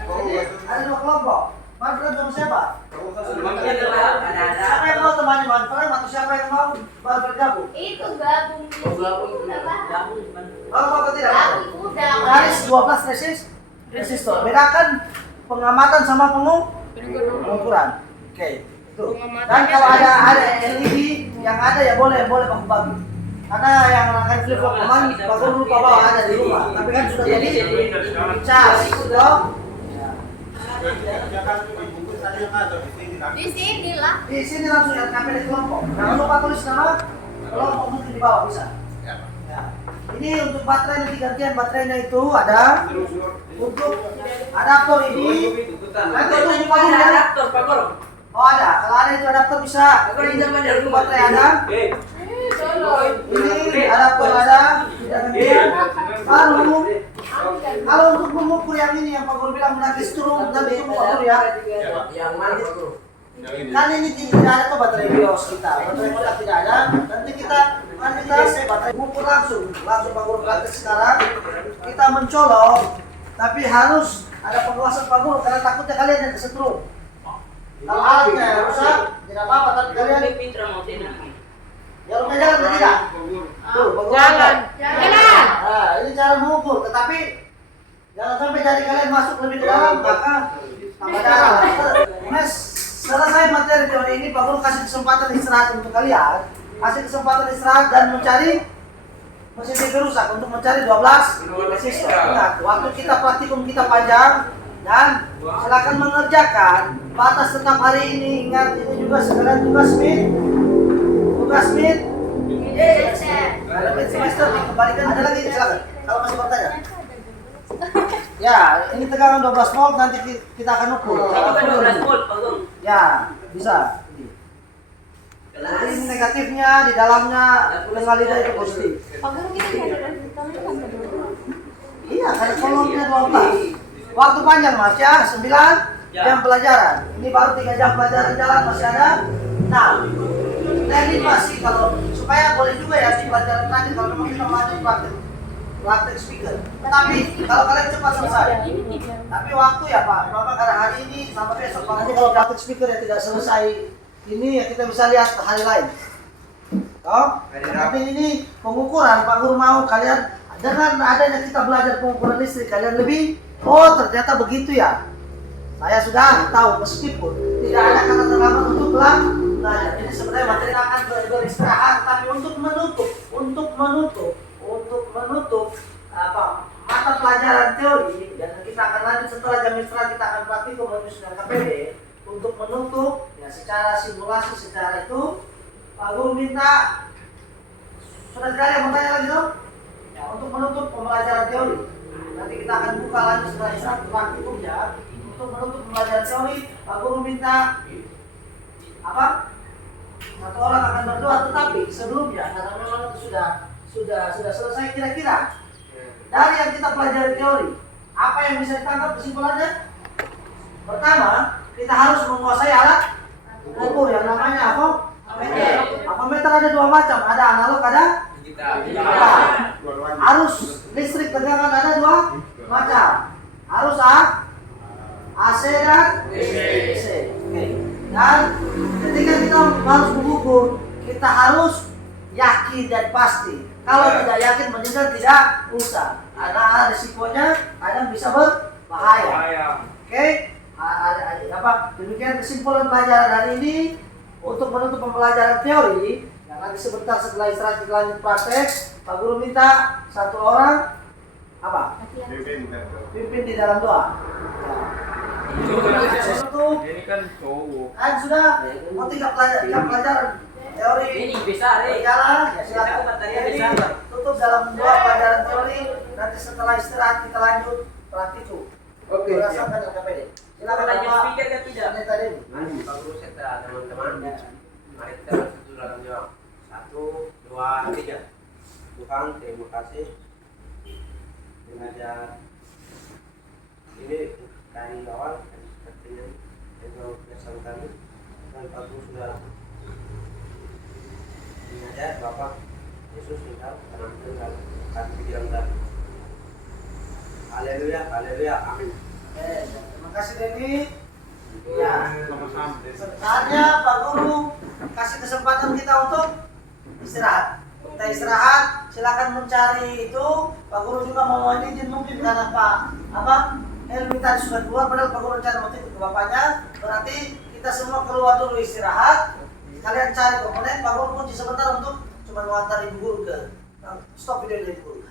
Jadi ada 2 kelompok. Manfaat sama siapa? Siapa yang mau temani manfaat atau siapa yang mau bergabung? Itu gabung. Kalau mau atau tidak? Gabung udah. Garis 12 resistor. Bedakan pengamatan sama pengukuran. Oke, itu. Dan kalau ada LED yang ada ya boleh bagi. Karena yang akan flip flop kemarin Pak Guru lupa bawa ada di rumah. Tapi kan sudah jadi cas, toh? Di sini lah. Di sini langsung LKPD kelompok. Jangan lupa tulis nama kelompok mungkin di bawah bisa. Ya. Ini untuk baterai nanti gantian baterainya itu ada untuk adaptor ini. Nanti untuk Pak Guru. Oh ada. Kalau ada itu adaptor bisa. Untuk baterai ada. Ini adaptor ada. Baru kalau untuk mengukur yang ini yang Pak Guru bilang nanti turun nanti itu Pak Guru ya. Yang mana Pak Guru? Kan ini tidak ada tuh baterai BIOS kita, baterai kotak tidak ada. Nanti kita baterai mengukur langsung Pak Guru praktek sekarang. Kita mencolok, tapi harus ada pengawasan Pak Guru karena takutnya kalian yang kesetrum. Kalau alatnya rusak, tidak apa-apa tapi kalian jalan atau tidak? Tuh, Pak Guru jalan. Nah, ini cara mengukur, tetapi jangan sampai jadi kalian masuk lebih ke dalam maka tambah darah. Mes selesai materi teori ini, Pak Guru kasih kesempatan istirahat untuk kalian. Kasih kesempatan istirahat dan mencari mesin TV rusak untuk mencari 12 siswa. Ingat, waktu kita praktikum kita panjang dan silakan mengerjakan. Batas tetap hari ini. Ingat, ini juga sekarang tugas mid. Tugas mid. Ada mid semester dikembalikan. Ada lagi silakan. Kalau masih bertanya. Ya, ini tegangan 12 volt nanti kita akan ukur. Tapi kan 12 volt, Pak Guru. Ya, bisa. Jadi ini negatifnya, di dalamnya tengah lidah itu positif. Pak Guru kita nggak ada rekaman kan Pak Guru? Iya, karena kolomnya 12. Waktu panjang Mas ya, 9 jam pelajaran. Ini baru 3 jam pelajaran jalan, masih ada 6. Teknik masih kalau supaya boleh juga ya di pelajaran tadi kalau memang kita lanjut praktek speaker. Tapi kalau kalian cepat selesai. Tapi waktu ya Pak, Bapak karena hari ini sampai besok. Nanti kalau praktek speaker yang tidak selesai ini ya kita bisa lihat hari lain. Oh, tapi ini pengukuran Pak Guru mau kalian dengan adanya kita belajar pengukuran listrik kalian lebih ternyata begitu ya. Saya sudah tahu meskipun tidak ada kata terlambat untuk belajar. Ini sebenarnya materi akan beristirahat tapi untuk menutup mata pelajaran teori dan kita akan lanjut setelah jam istirahat kita akan praktikum menyusun KPD untuk menutup ya secara simulasi secara itu Pak Guru minta sudah tidak ada yang bertanya lagi dong? Ya, untuk menutup pembelajaran teori nanti kita akan buka lanjut setelah istirahat praktikum ya untuk menutup pembelajaran teori Pak Guru minta apa? Satu orang akan berdoa tetapi sebelumnya karena memang itu sudah selesai kira-kira dari yang kita pelajari teori apa yang bisa ditangkap kesimpulannya? Pertama kita harus menguasai alat ukur yang namanya avometer ada 2 macam, ada analog ada digital. Arus listrik tegangan ada 2 macam, arus AC dan DC. Dan ketika kita harus mengukur kita harus yakin dan pasti. Kalau tidak yakin mendingan tidak usah. Karena risikonya kadang bisa berbahaya. Oke? Demikian kesimpulan pelajaran hari ini untuk menutup pembelajaran teori yang nanti sebentar setelah istirahat kita lanjut praktek. Pak Guru minta 1 orang pimpin di dalam doa. Ini kan cowok. Kan sudah mau 3 pelajaran teori Ini bisa, berjalan ya silakan Materinya bisa. tutup dalam 2 pelajaran teori nanti setelah istirahat kita lanjut praktikum. Oke, Berdasarkan LKPD. Silakan Lanjut Bapak. speaker kan tidak? Ini tadi. Pak Guru serta teman-teman. Mari kita lanjut dalam jawab. 1, 2, 3. Tuhan, terima kasih. Mengajar ini dari awal sepertinya itu kesan kami dan Pak Guru sudah mengajar Bapak Yesus sudah menanamkan kami pikiran tadi. Haleluya, haleluya, amin. Terima kasih Denny. Ya. Sama-sama. Saatnya Pak Guru kasih kesempatan kita untuk istirahat. Kita istirahat, silakan mencari itu. Pak Guru juga mau mohon izin mungkin karena Helmi tadi sudah keluar, padahal Pak Guru rencana mau ikut ke bapaknya. Berarti kita semua keluar dulu istirahat. Kalian cari komponen, Pak Guru kunci sebentar untuk cuma mengantar Ibu Guru ke stop video Ibu Guru.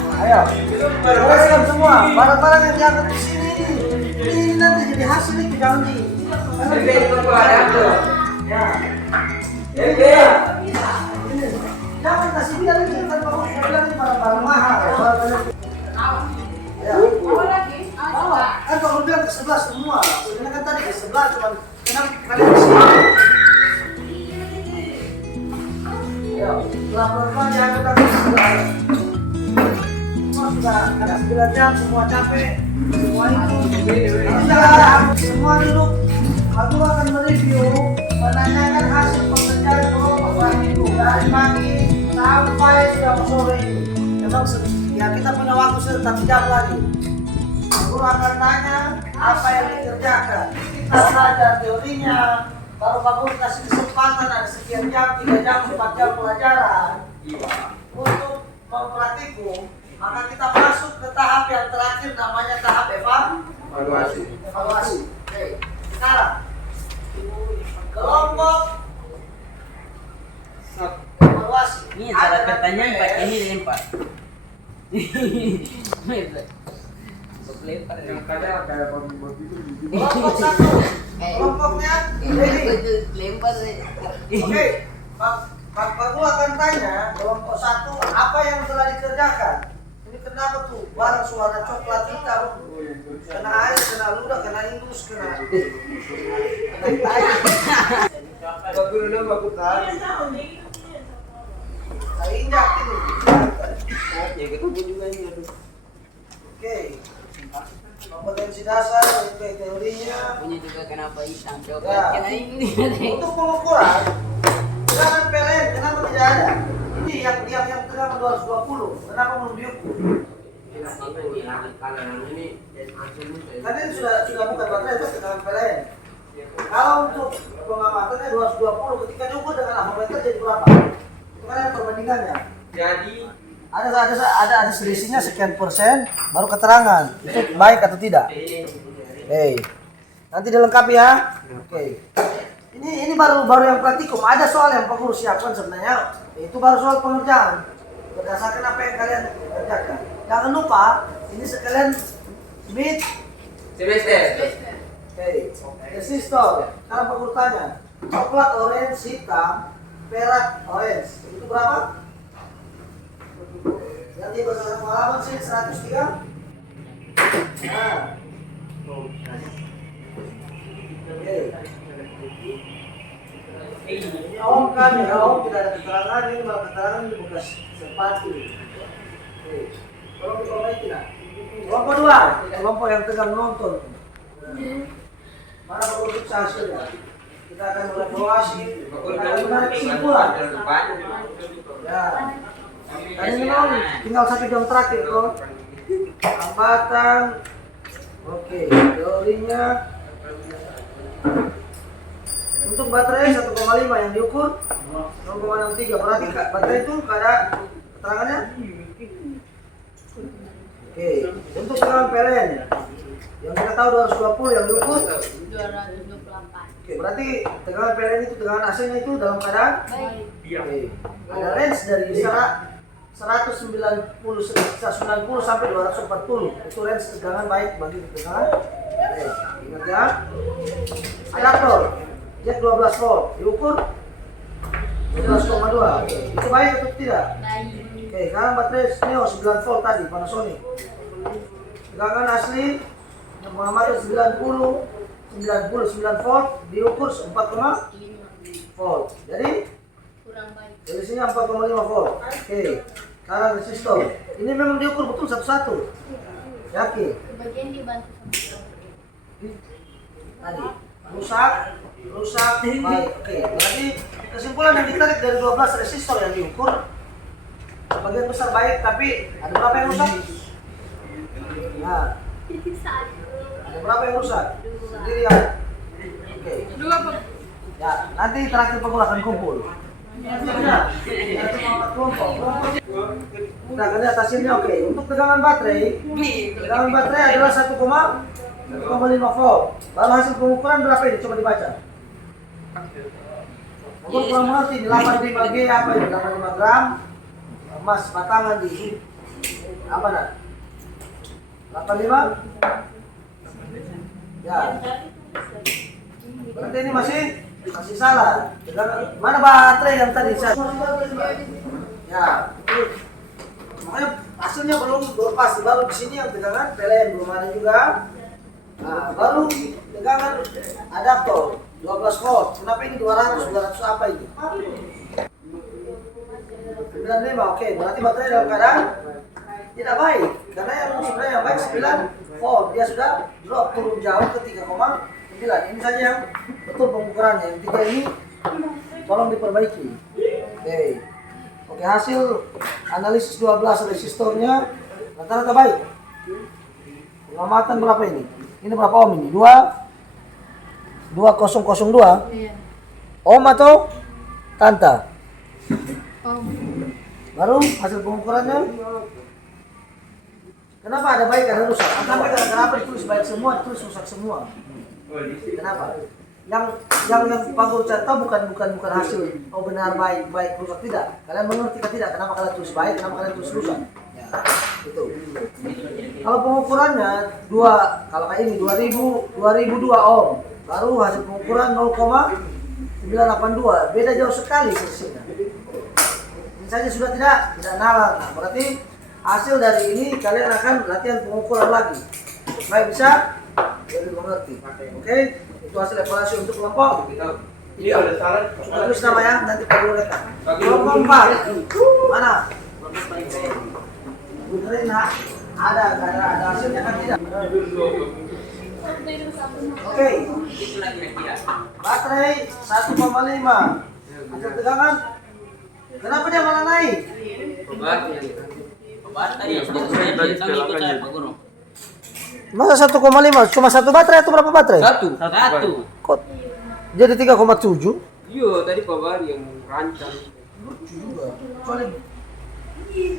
Ayo, bereskan semua. Barang-barang yang diangkat di sini ini nanti jadi hasil itu jangan di. Ya. Jangan kasih bilang ini kan kamu bilang ini barang-barang mahal. Ya. Kan kamu bilang ke sebelah semua. Sebenarnya kan tadi ke sebelah cuman kenapa kalian di sini? Ya, pelan-pelan jangan ke sebelah. Sudah ada 9 jam, semua capek, semua itu semua duduk. Aku akan mereview, menanyakan hasil pekerjaan Bapak Ibu dari pagi sampai sudah sore ini. Memang ya kita punya waktu 1 jam lagi. Aku akan tanya apa yang dikerjakan. Kita belajar teorinya, baru Bapak kasih kesempatan ada sekian jam, 3 jam, 4 jam pelajaran untuk mempraktikum. Maka kita masuk ke tahap yang terakhir namanya tahap evaluasi. Oke. Sekarang kelompok evaluasi. Ini cara pertanyaan pakai ini lempar. Lempar. Yang kadang kayak begitu. Kelompok 1. Kelompoknya ini. Lempar. Oke. Pak Gua akan tanya kelompok 1 apa yang telah dikerjakan. Ini kenapa tuh barang suara coklat hitam, kena air, kena ludah, kena indus, kena Bagus tadi. saya injak ini. Ya ketemu juga ini aduh. Oke, kompetensi dasar, oke, teorinya. Punya juga kenapa hitam Ya. coklat kena ini. Untuk pengukuran, jangan PLN, kenapa tidak ada? Ini yang tegangan 220, kenapa belum diukur? Ini Kan ini sudah bukan baterai, itu tegangan PLN. Kalau untuk pengamatannya 220, ketika diukur dengan avometer jadi berapa? Itu kan ada perbandingannya. Jadi Ada selisihnya sekian persen, baru keterangan itu baik atau tidak. Oke, nanti dilengkapi ya. Oke, ini baru yang praktikum. Ada soal yang perlu siapkan sebenarnya, itu baru soal pengerjaan berdasarkan apa yang kalian kerjakan. Jangan lupa ini sekalian mid semester. Oke, resistor. Sekarang pengurutannya coklat, orange, hitam, perak, orange. Itu berapa? Yang di berdasarkan pengalaman sih 103. Nah. Oke. Ini om kan ya, om tidak ada keterangan, ini malah keterangan ini bekas sepatu. Oke. Tolong diperbaiki lah. Kelompok 2, kelompok yang tengah menonton. Mana produk hasilnya? Kita akan evaluasi, kita akan menarik kesimpulan. Ya. Ini memang tinggal 1 jam terakhir bro. Hambatan. Oke, teorinya. Untuk baterai 1,5 yang diukur 0,63. Berarti baterai itu ada keterangannya. Oke, untuk tegangan PLN yang kita tahu 220 yang diukur 228. Oke, berarti tegangan PLN itu tegangan AC-nya itu dalam keadaan Baik. oke. Ada range dari 190 sampai 240. Itu range tegangan baik bagi tegangan PLN. Ingat ya. Adaptor jack 12 volt diukur 12,2. Itu baik atau tidak? Baik. Oke, sekarang baterai Neo 9 volt tadi Panasonic. Tegangan asli yang mengamati 99 volt diukur 4,5 volt. Jadi Kurang baik. selisihnya 4,5 volt. Oke. Sekarang resistor. Ini memang diukur betul satu-satu. Yakin? Bagian dibantu sama Tadi rusak baik. Oke. Berarti kesimpulan yang ditarik dari 12 resistor yang diukur bagian besar baik, tapi ada berapa yang rusak? Nah, ada berapa yang rusak? Sendiri ya. Oke. Ya, nanti terakhir pengul akan kumpul. Kita akan lihat hasilnya. Oke. Untuk tegangan baterai adalah 1,5 volt. Lalu hasil pengukuran berapa ini? Coba dibaca. Ukur kurang mengerti, 85G apa ini? 85 gram emas batangan di Apa nak? 85? Ya. Berarti ini masih salah. Mana baterai yang tadi saya? Ya, itu. Makanya hasilnya belum pasti, baru di sini yang tegangan PLN belum ada juga. Nah, baru tegangan adaptor 12 volt. Kenapa ini 200 apa ini? 95, oke. Berarti baterai dalam keadaan tidak baik. Karena yang sebenarnya yang baik 9 volt. Dia sudah drop turun jauh ke 3,9. Ini saja yang betul pengukurannya. Yang 3 ini tolong diperbaiki. Oke, hasil analisis 12 resistornya rata-rata baik. Pengamatan berapa ini? Ini berapa ohm ini? 2002 Iya. ohm atau tanta? Om. Baru hasil pengukurannya. Kenapa ada baik ada rusak? Sampai kenapa ditulis baik semua, ditulis rusak semua? Kenapa? Yang Pak cari tahu bukan hasil benar baik rusak tidak. Kalian mengerti tidak? Kenapa kalian tulis baik? Kenapa kalian tulis rusak? Ya, itu. Kalau pengukurannya kalau kayak ini 2002 ohm, baru hasil pengukuran 0,982, beda jauh sekali selisihnya. Ini saja sudah tidak nalar. Nah, berarti hasil dari ini kalian akan latihan pengukuran lagi supaya bisa lebih mengerti. Oke? Itu hasil evaluasi untuk kelompok. Ini ada salah. Sudah tulis nama ya, nanti Pak Guru lihat. Kelompok 4. Mana? Benerin ada hasilnya kan tidak? Oke. Baterai 1,5. Hasil tegangan. Kenapa dia malah naik? Baterai ya, saya bilang ikut saya Pak Guru. Masa 1,5? Cuma satu baterai atau berapa baterai? Satu. Kok jadi 3,7? Iya, tadi Pak Bari yang rancang. Lucu juga. Soalnya Itu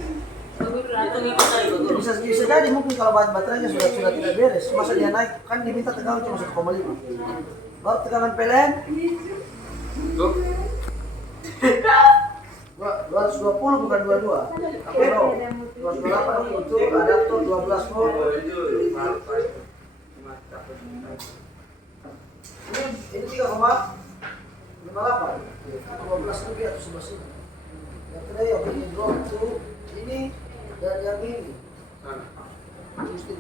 ngikut saya Pak Guru. bisa jadi mungkin kalau baterainya sudah tidak beres. Masa dia naik kan diminta tegangan cuma 1,5. Baru tegangan PLN 220 bukan 22. Apa no? 228 itu adaptor 12 volt. Ini 3,58. 12 lebih atau 11 ini. Yang kedua yang ini drop itu ini dan yang ini. Mesti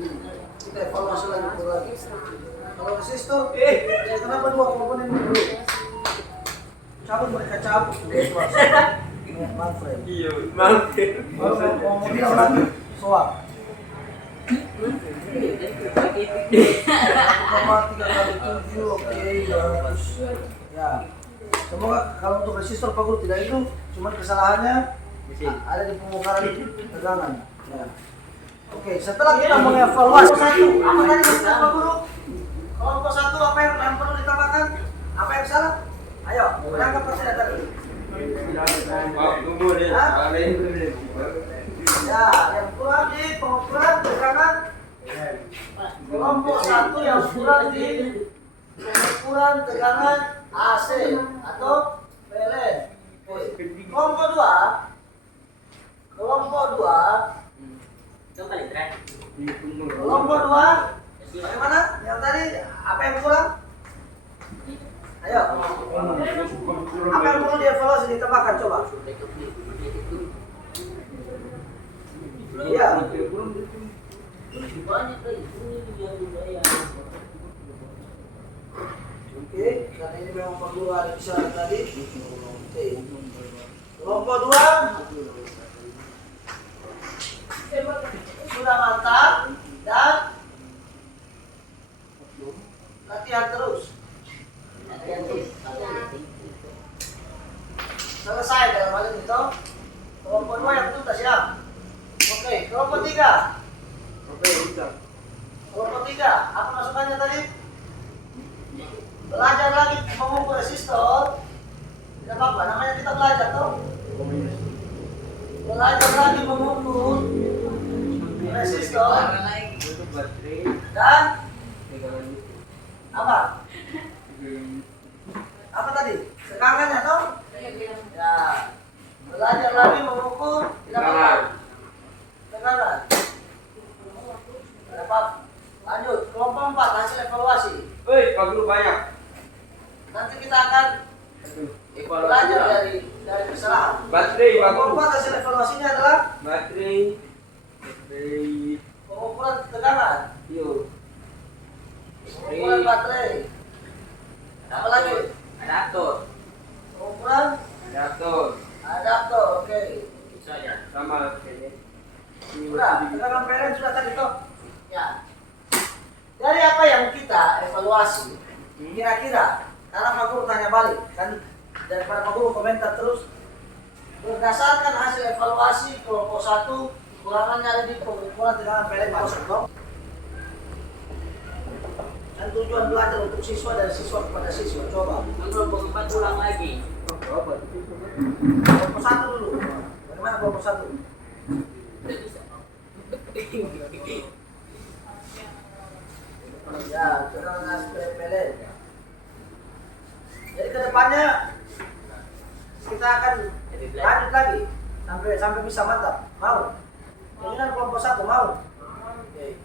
kita evaluasi lagi. Kalau resistor, kenapa dua komponen ini dulu? Mereka cabut. Manfred. Iya, Manfred. Baru mau bilang lagi soal. 1,3 kali 7, oke, bagus. Ya, semoga kalau untuk resistor Pak Guru tidak itu, cuma kesalahannya ada di pengukuran tegangan. Ya. Oke, setelah kita mengevaluasi satu, apa tadi resistor Pak Guru? Kelompok 1 apa yang perlu ditambahkan? Apa yang salah? Ayo, menangkap persen tadi. Ya, yang kurang di pengukuran tegangan kelompok 1 yang kurang di pengukuran tegangan AC atau PLN. Kelompok 2 bagaimana? Yang tadi apa yang kurang? Ayo. Apa yang perlu dievaluasi ditambahkan coba? Iya. Oke, karena ini memang Pak Guru ada bicara tadi. Oke. Kelompok 2 sudah mantap dan latihan terus. Selesai dalam hal itu. Kelompok 2 yang sudah siap. Oke, kelompok 3. Kelompok 3, apa masukannya tadi? Belajar lagi mengukur resistor. Tidak apa-apa, namanya kita belajar toh. Belajar lagi mengukur resistor dan apa? Apa tadi? Tegangannya toh? Ya. Belajar lagi mengukur tidak apa? Tegangan. Pak Guru banyak. Nanti kita akan belajar dari kesalahan. Baterai Pak Guru. Pokok hasil evaluasinya adalah Baterai. pengukuran tegangan, Yuk. pengukuran baterai. Apa lagi? Adaptor. Pengukuran Adaptor. adaptor. Oke. Bisa ya. Sama ini. Sudah, tegangan PLN sudah tadi toh. Ya. Dari apa yang kita evaluasi, kira-kira, karena Pak Guru tanya balik, kan daripada Pak Guru komentar terus, berdasarkan hasil evaluasi kelompok 1, kekurangannya ada di pengukuran tegangan PLN kosong toh. Dan tujuan belajar untuk siswa dari siswa kepada siswa. Coba. Kelompok 4 ulang lagi. Kelompok 1 dulu. Bagaimana kelompok 1? Tidak bisa. Ya, tegangan PLN. Jadi kedepannya kita akan lanjut lagi sampai bisa mantap. Mau? Ini kan kelompok 1 mau. Oke.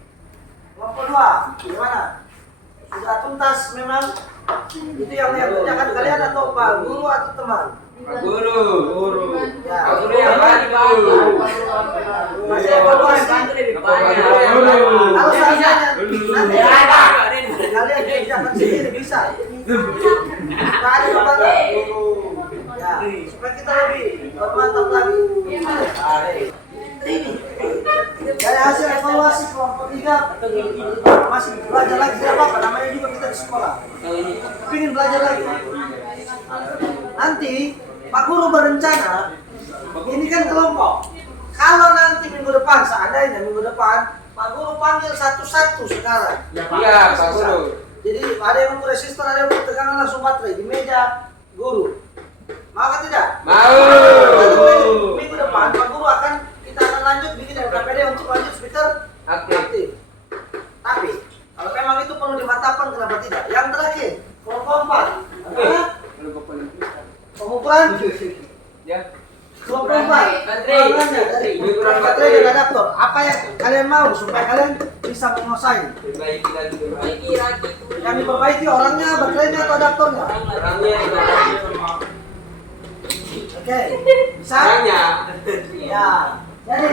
Kelompok 2 gimana? Sudah tuntas memang? Itu yang kerjakan kalian atau Pak Guru atau teman? Pak Guru. Ya. Pak Guru yang bantu. Masih evaluasi. Kalau seandainya nanti kalian kerjakan sendiri bisa. Nggak ada lembaga. Ya, supaya kita lebih bermantap lagi. Dari hasil evaluasi kelompok 3 masih belajar lagi, tidak apa-apa, namanya juga kita di sekolah. Ingin belajar lagi. Nanti Pak Guru berencana, ini kan kelompok. Kalau nanti minggu depan, seandainya minggu depan, Pak Guru panggil satu-satu sekarang. Iya, Pak Guru. Jadi ada yang untuk resistor, ada yang untuk tegangan langsung baterai di meja guru. Mau atau tidak? Mau. Minggu depan Pak Guru kita akan lanjut bikin LKPD untuk lanjut speaker aktif. Tapi kalau memang itu perlu dimantapkan, kenapa tidak? Yang terakhir, kelompok 4 adalah pengukuran Ya. kelompok 4 kekurangannya dari pengukuran baterai dan adaptor. Apa yang kalian mau supaya kalian bisa menguasai? Perbaiki lagi. Lagi lagi. Yang diperbaiki orangnya, baterainya atau adaptornya? Orangnya. Oke, bisa? Orangnya. Ya. Jadi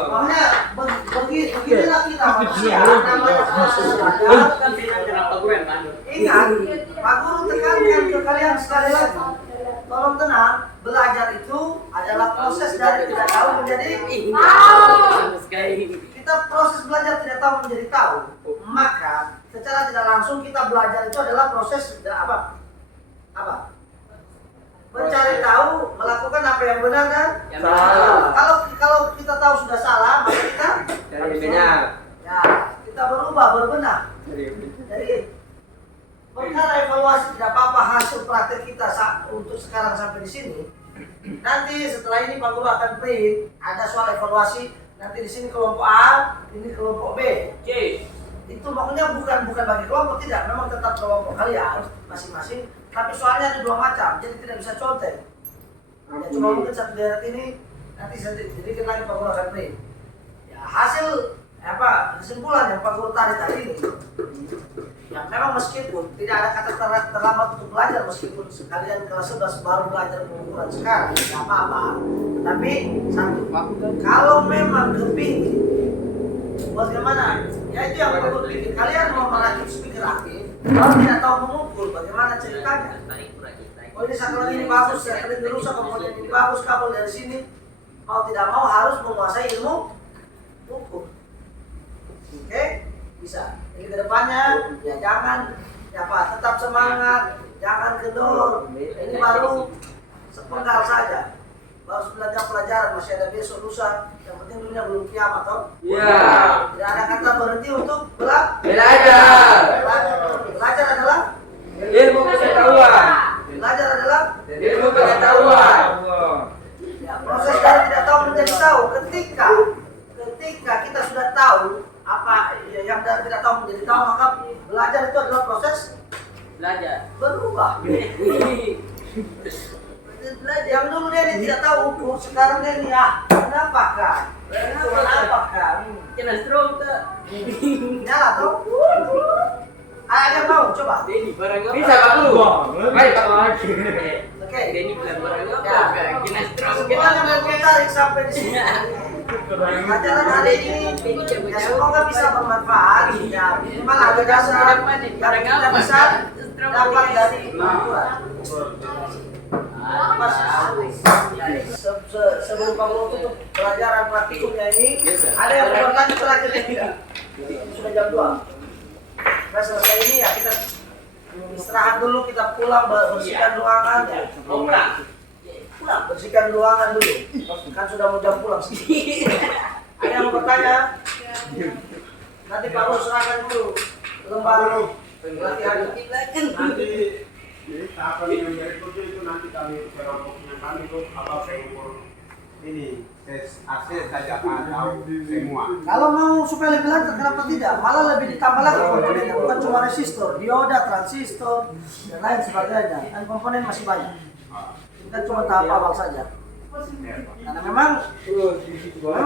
makanya beginilah kita manusia. Namanya proses belajar. Kan final kenapa gue yang kan? Ingat, Pak Guru tekankan ke kalian sekali lagi. Tolong tenang, belajar itu adalah proses dari tidak tahu menjadi kita proses belajar tidak tahu menjadi tahu. Maka secara tidak langsung kita belajar itu adalah proses apa? Mencari tahu, melakukan apa yang benar dan Salah. Kalau kita tahu sudah salah, maka kita Cari benar. ya kita berubah, berbenah. Jadi perkara evaluasi tidak apa-apa hasil praktek kita untuk sekarang sampai di sini. Nanti setelah ini Pak Guru akan print ada soal evaluasi. Nanti di sini kelompok A, ini kelompok B. Itu makanya bukan bagi kelompok, tidak, memang tetap kelompok kalian masing-masing. Tapi soalnya ada 2 macam, jadi tidak bisa contek. Ya, cuma mungkin satu daerah ini nanti sedikit lagi Pak Guru akan print. Ya, hasil kesimpulan yang Pak Guru tarik tadi ini. Ya memang meskipun tidak ada kata terlambat untuk belajar, meskipun sekalian kelas 11 baru belajar pengukuran sekarang, tidak apa-apa. Tapi satu, kalau memang kepingin bagaimana? Ya itu yang Pak Guru pikir. Kalian mau merakit speaker aktif, kalau tidak tahu mengukur, bagaimana ceritanya? Oh ini saklar ini bagus, saklar ini rusak, kemudian ini bagus, kabel dari sini. Mau tidak mau harus menguasai ilmu ukur. Oke? Bisa. Jadi kedepannya ya jangan tetap semangat, jangan kendor. Ini baru sepenggal saja. Baru belajar pelajaran, masih ada besok lusa. Yang penting dunia belum kiamat toh. Iya. Tidak ada kata berhenti untuk belajar. Belajar adalah Ilmu pengetahuan. belajar adalah Ilmu pengetahuan. ya, proses dari tidak tahu menjadi tahu. Ketika kita sudah tahu apa yang dari tidak tahu menjadi tahu, maka belajar itu adalah proses Belajar. berubah. Yang dulu dia tidak tahu ukur, sekarang dia ini kenapa kak? Kenapa kak? Kena stroke tuh. Nyala tuh. Ada yang mau coba? Denny barang apa? Bisa Pak Guru. Baik Pak Guru. Oke. Denny bilang barang apa? Ya. Kita stroke Semuanya mau kita tarik sampai di sini. Pelajaran hari ini ya semoga bisa bermanfaat. Ya minimal ada dasar yang kita bisa dapat dari Al-Quran. Sebelum Pak Guru tutup pelajaran praktikumnya ini, ada yang mau bertanya terakhir tidak? Sudah jam 2. Nah selesai ini ya kita istirahat dulu, kita pulang bersihkan ruangan ya. Pulang bersihkan ruangan dulu. Kan sudah mau jam pulang sih. Ada yang mau bertanya? Nanti Pak Guru serahkan dulu lembar latihan. Nanti tahapan yang berikutnya itu nanti kami kelompoknya kami itu apa pengukur ini tes hasil saja atau semua. Kalau mau supaya lebih lancar, kenapa tidak? Malah lebih ditambah lagi komponennya, bukan cuma resistor, dioda, transistor, dan lain sebagainya. Dan komponen masih banyak. Kita cuma tahap awal saja. Karena memang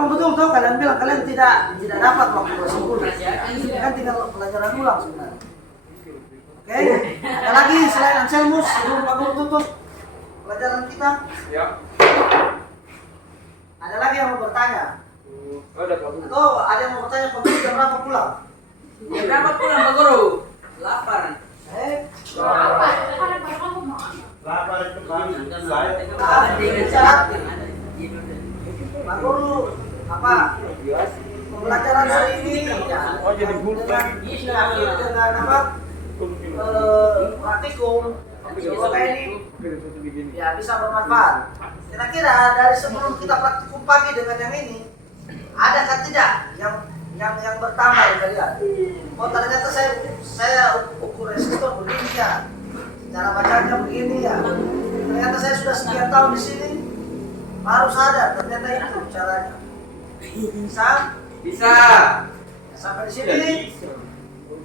betul kalian bilang kalian tidak dapat waktu sempurna. Ini kan tinggal pelajaran ulang sebenarnya. Oke, ada lagi selain Anselmus sebelum Pak Guru tutup pelajaran kita? Ya. Ada lagi yang mau bertanya? Ada Pak Guru. Atau ada yang mau bertanya Pak Guru jam berapa pulang? Ya berapa pulang Pak Guru? 8. Lapar itu kan saya Pak Guru, apa pembelajaran hari ini? oh jadi dengan apa? Praktikum. Semoga ini ya bisa bermanfaat. Kira-kira dari sebelum kita praktikum pagi dengan yang ini, adakah tidak yang bertambah di kalian? Oh ternyata saya ukur resistor begini ya, cara bacanya begini ya. Ternyata saya sudah sekian tahun di sini, baru sadar ternyata itu caranya. Bisa. Sampai di sini.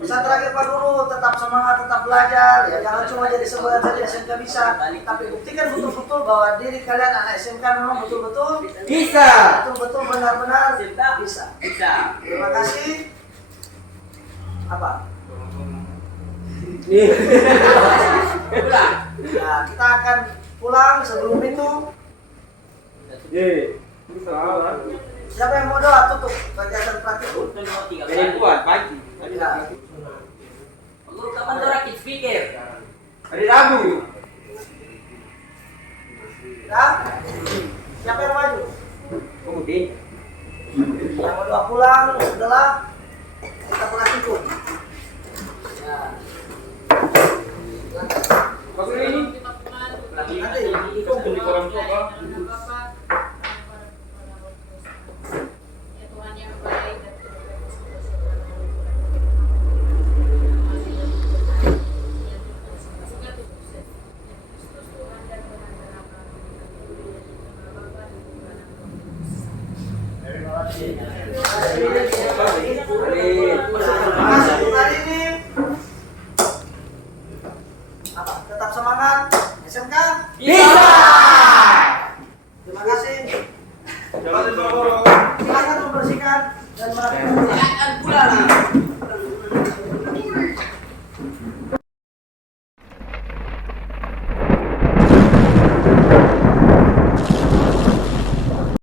Pesan terakhir Pak Guru, tetap semangat, tetap belajar, ya jangan cuma jadi sebuah saja SMK bisa, tapi buktikan betul-betul bahwa diri kalian anak SMK memang betul-betul Bisa. betul-betul benar-benar bisa. Bisa. Terima kasih. Apa? Pulang. Ya kita akan pulang sebelum itu. Siapa yang mau doa tutup kegiatan praktikum? Ini buat pagi. Ya. Pak Guru kapan tuh rakit speaker? Hari Rabu. Ya. Siapa yang maju? Kemudian. Yang mau doa pulang adalah kita praktikum. Ya. Pak Guru ini. Nanti. Di koran tua Pak. Masuk hari ini. Apa? Tetap semangat. SMK. Bisa. Terima kasih. Jangan Pak Guru. Silakan membersihkan dan merapikan. Silakan pulang.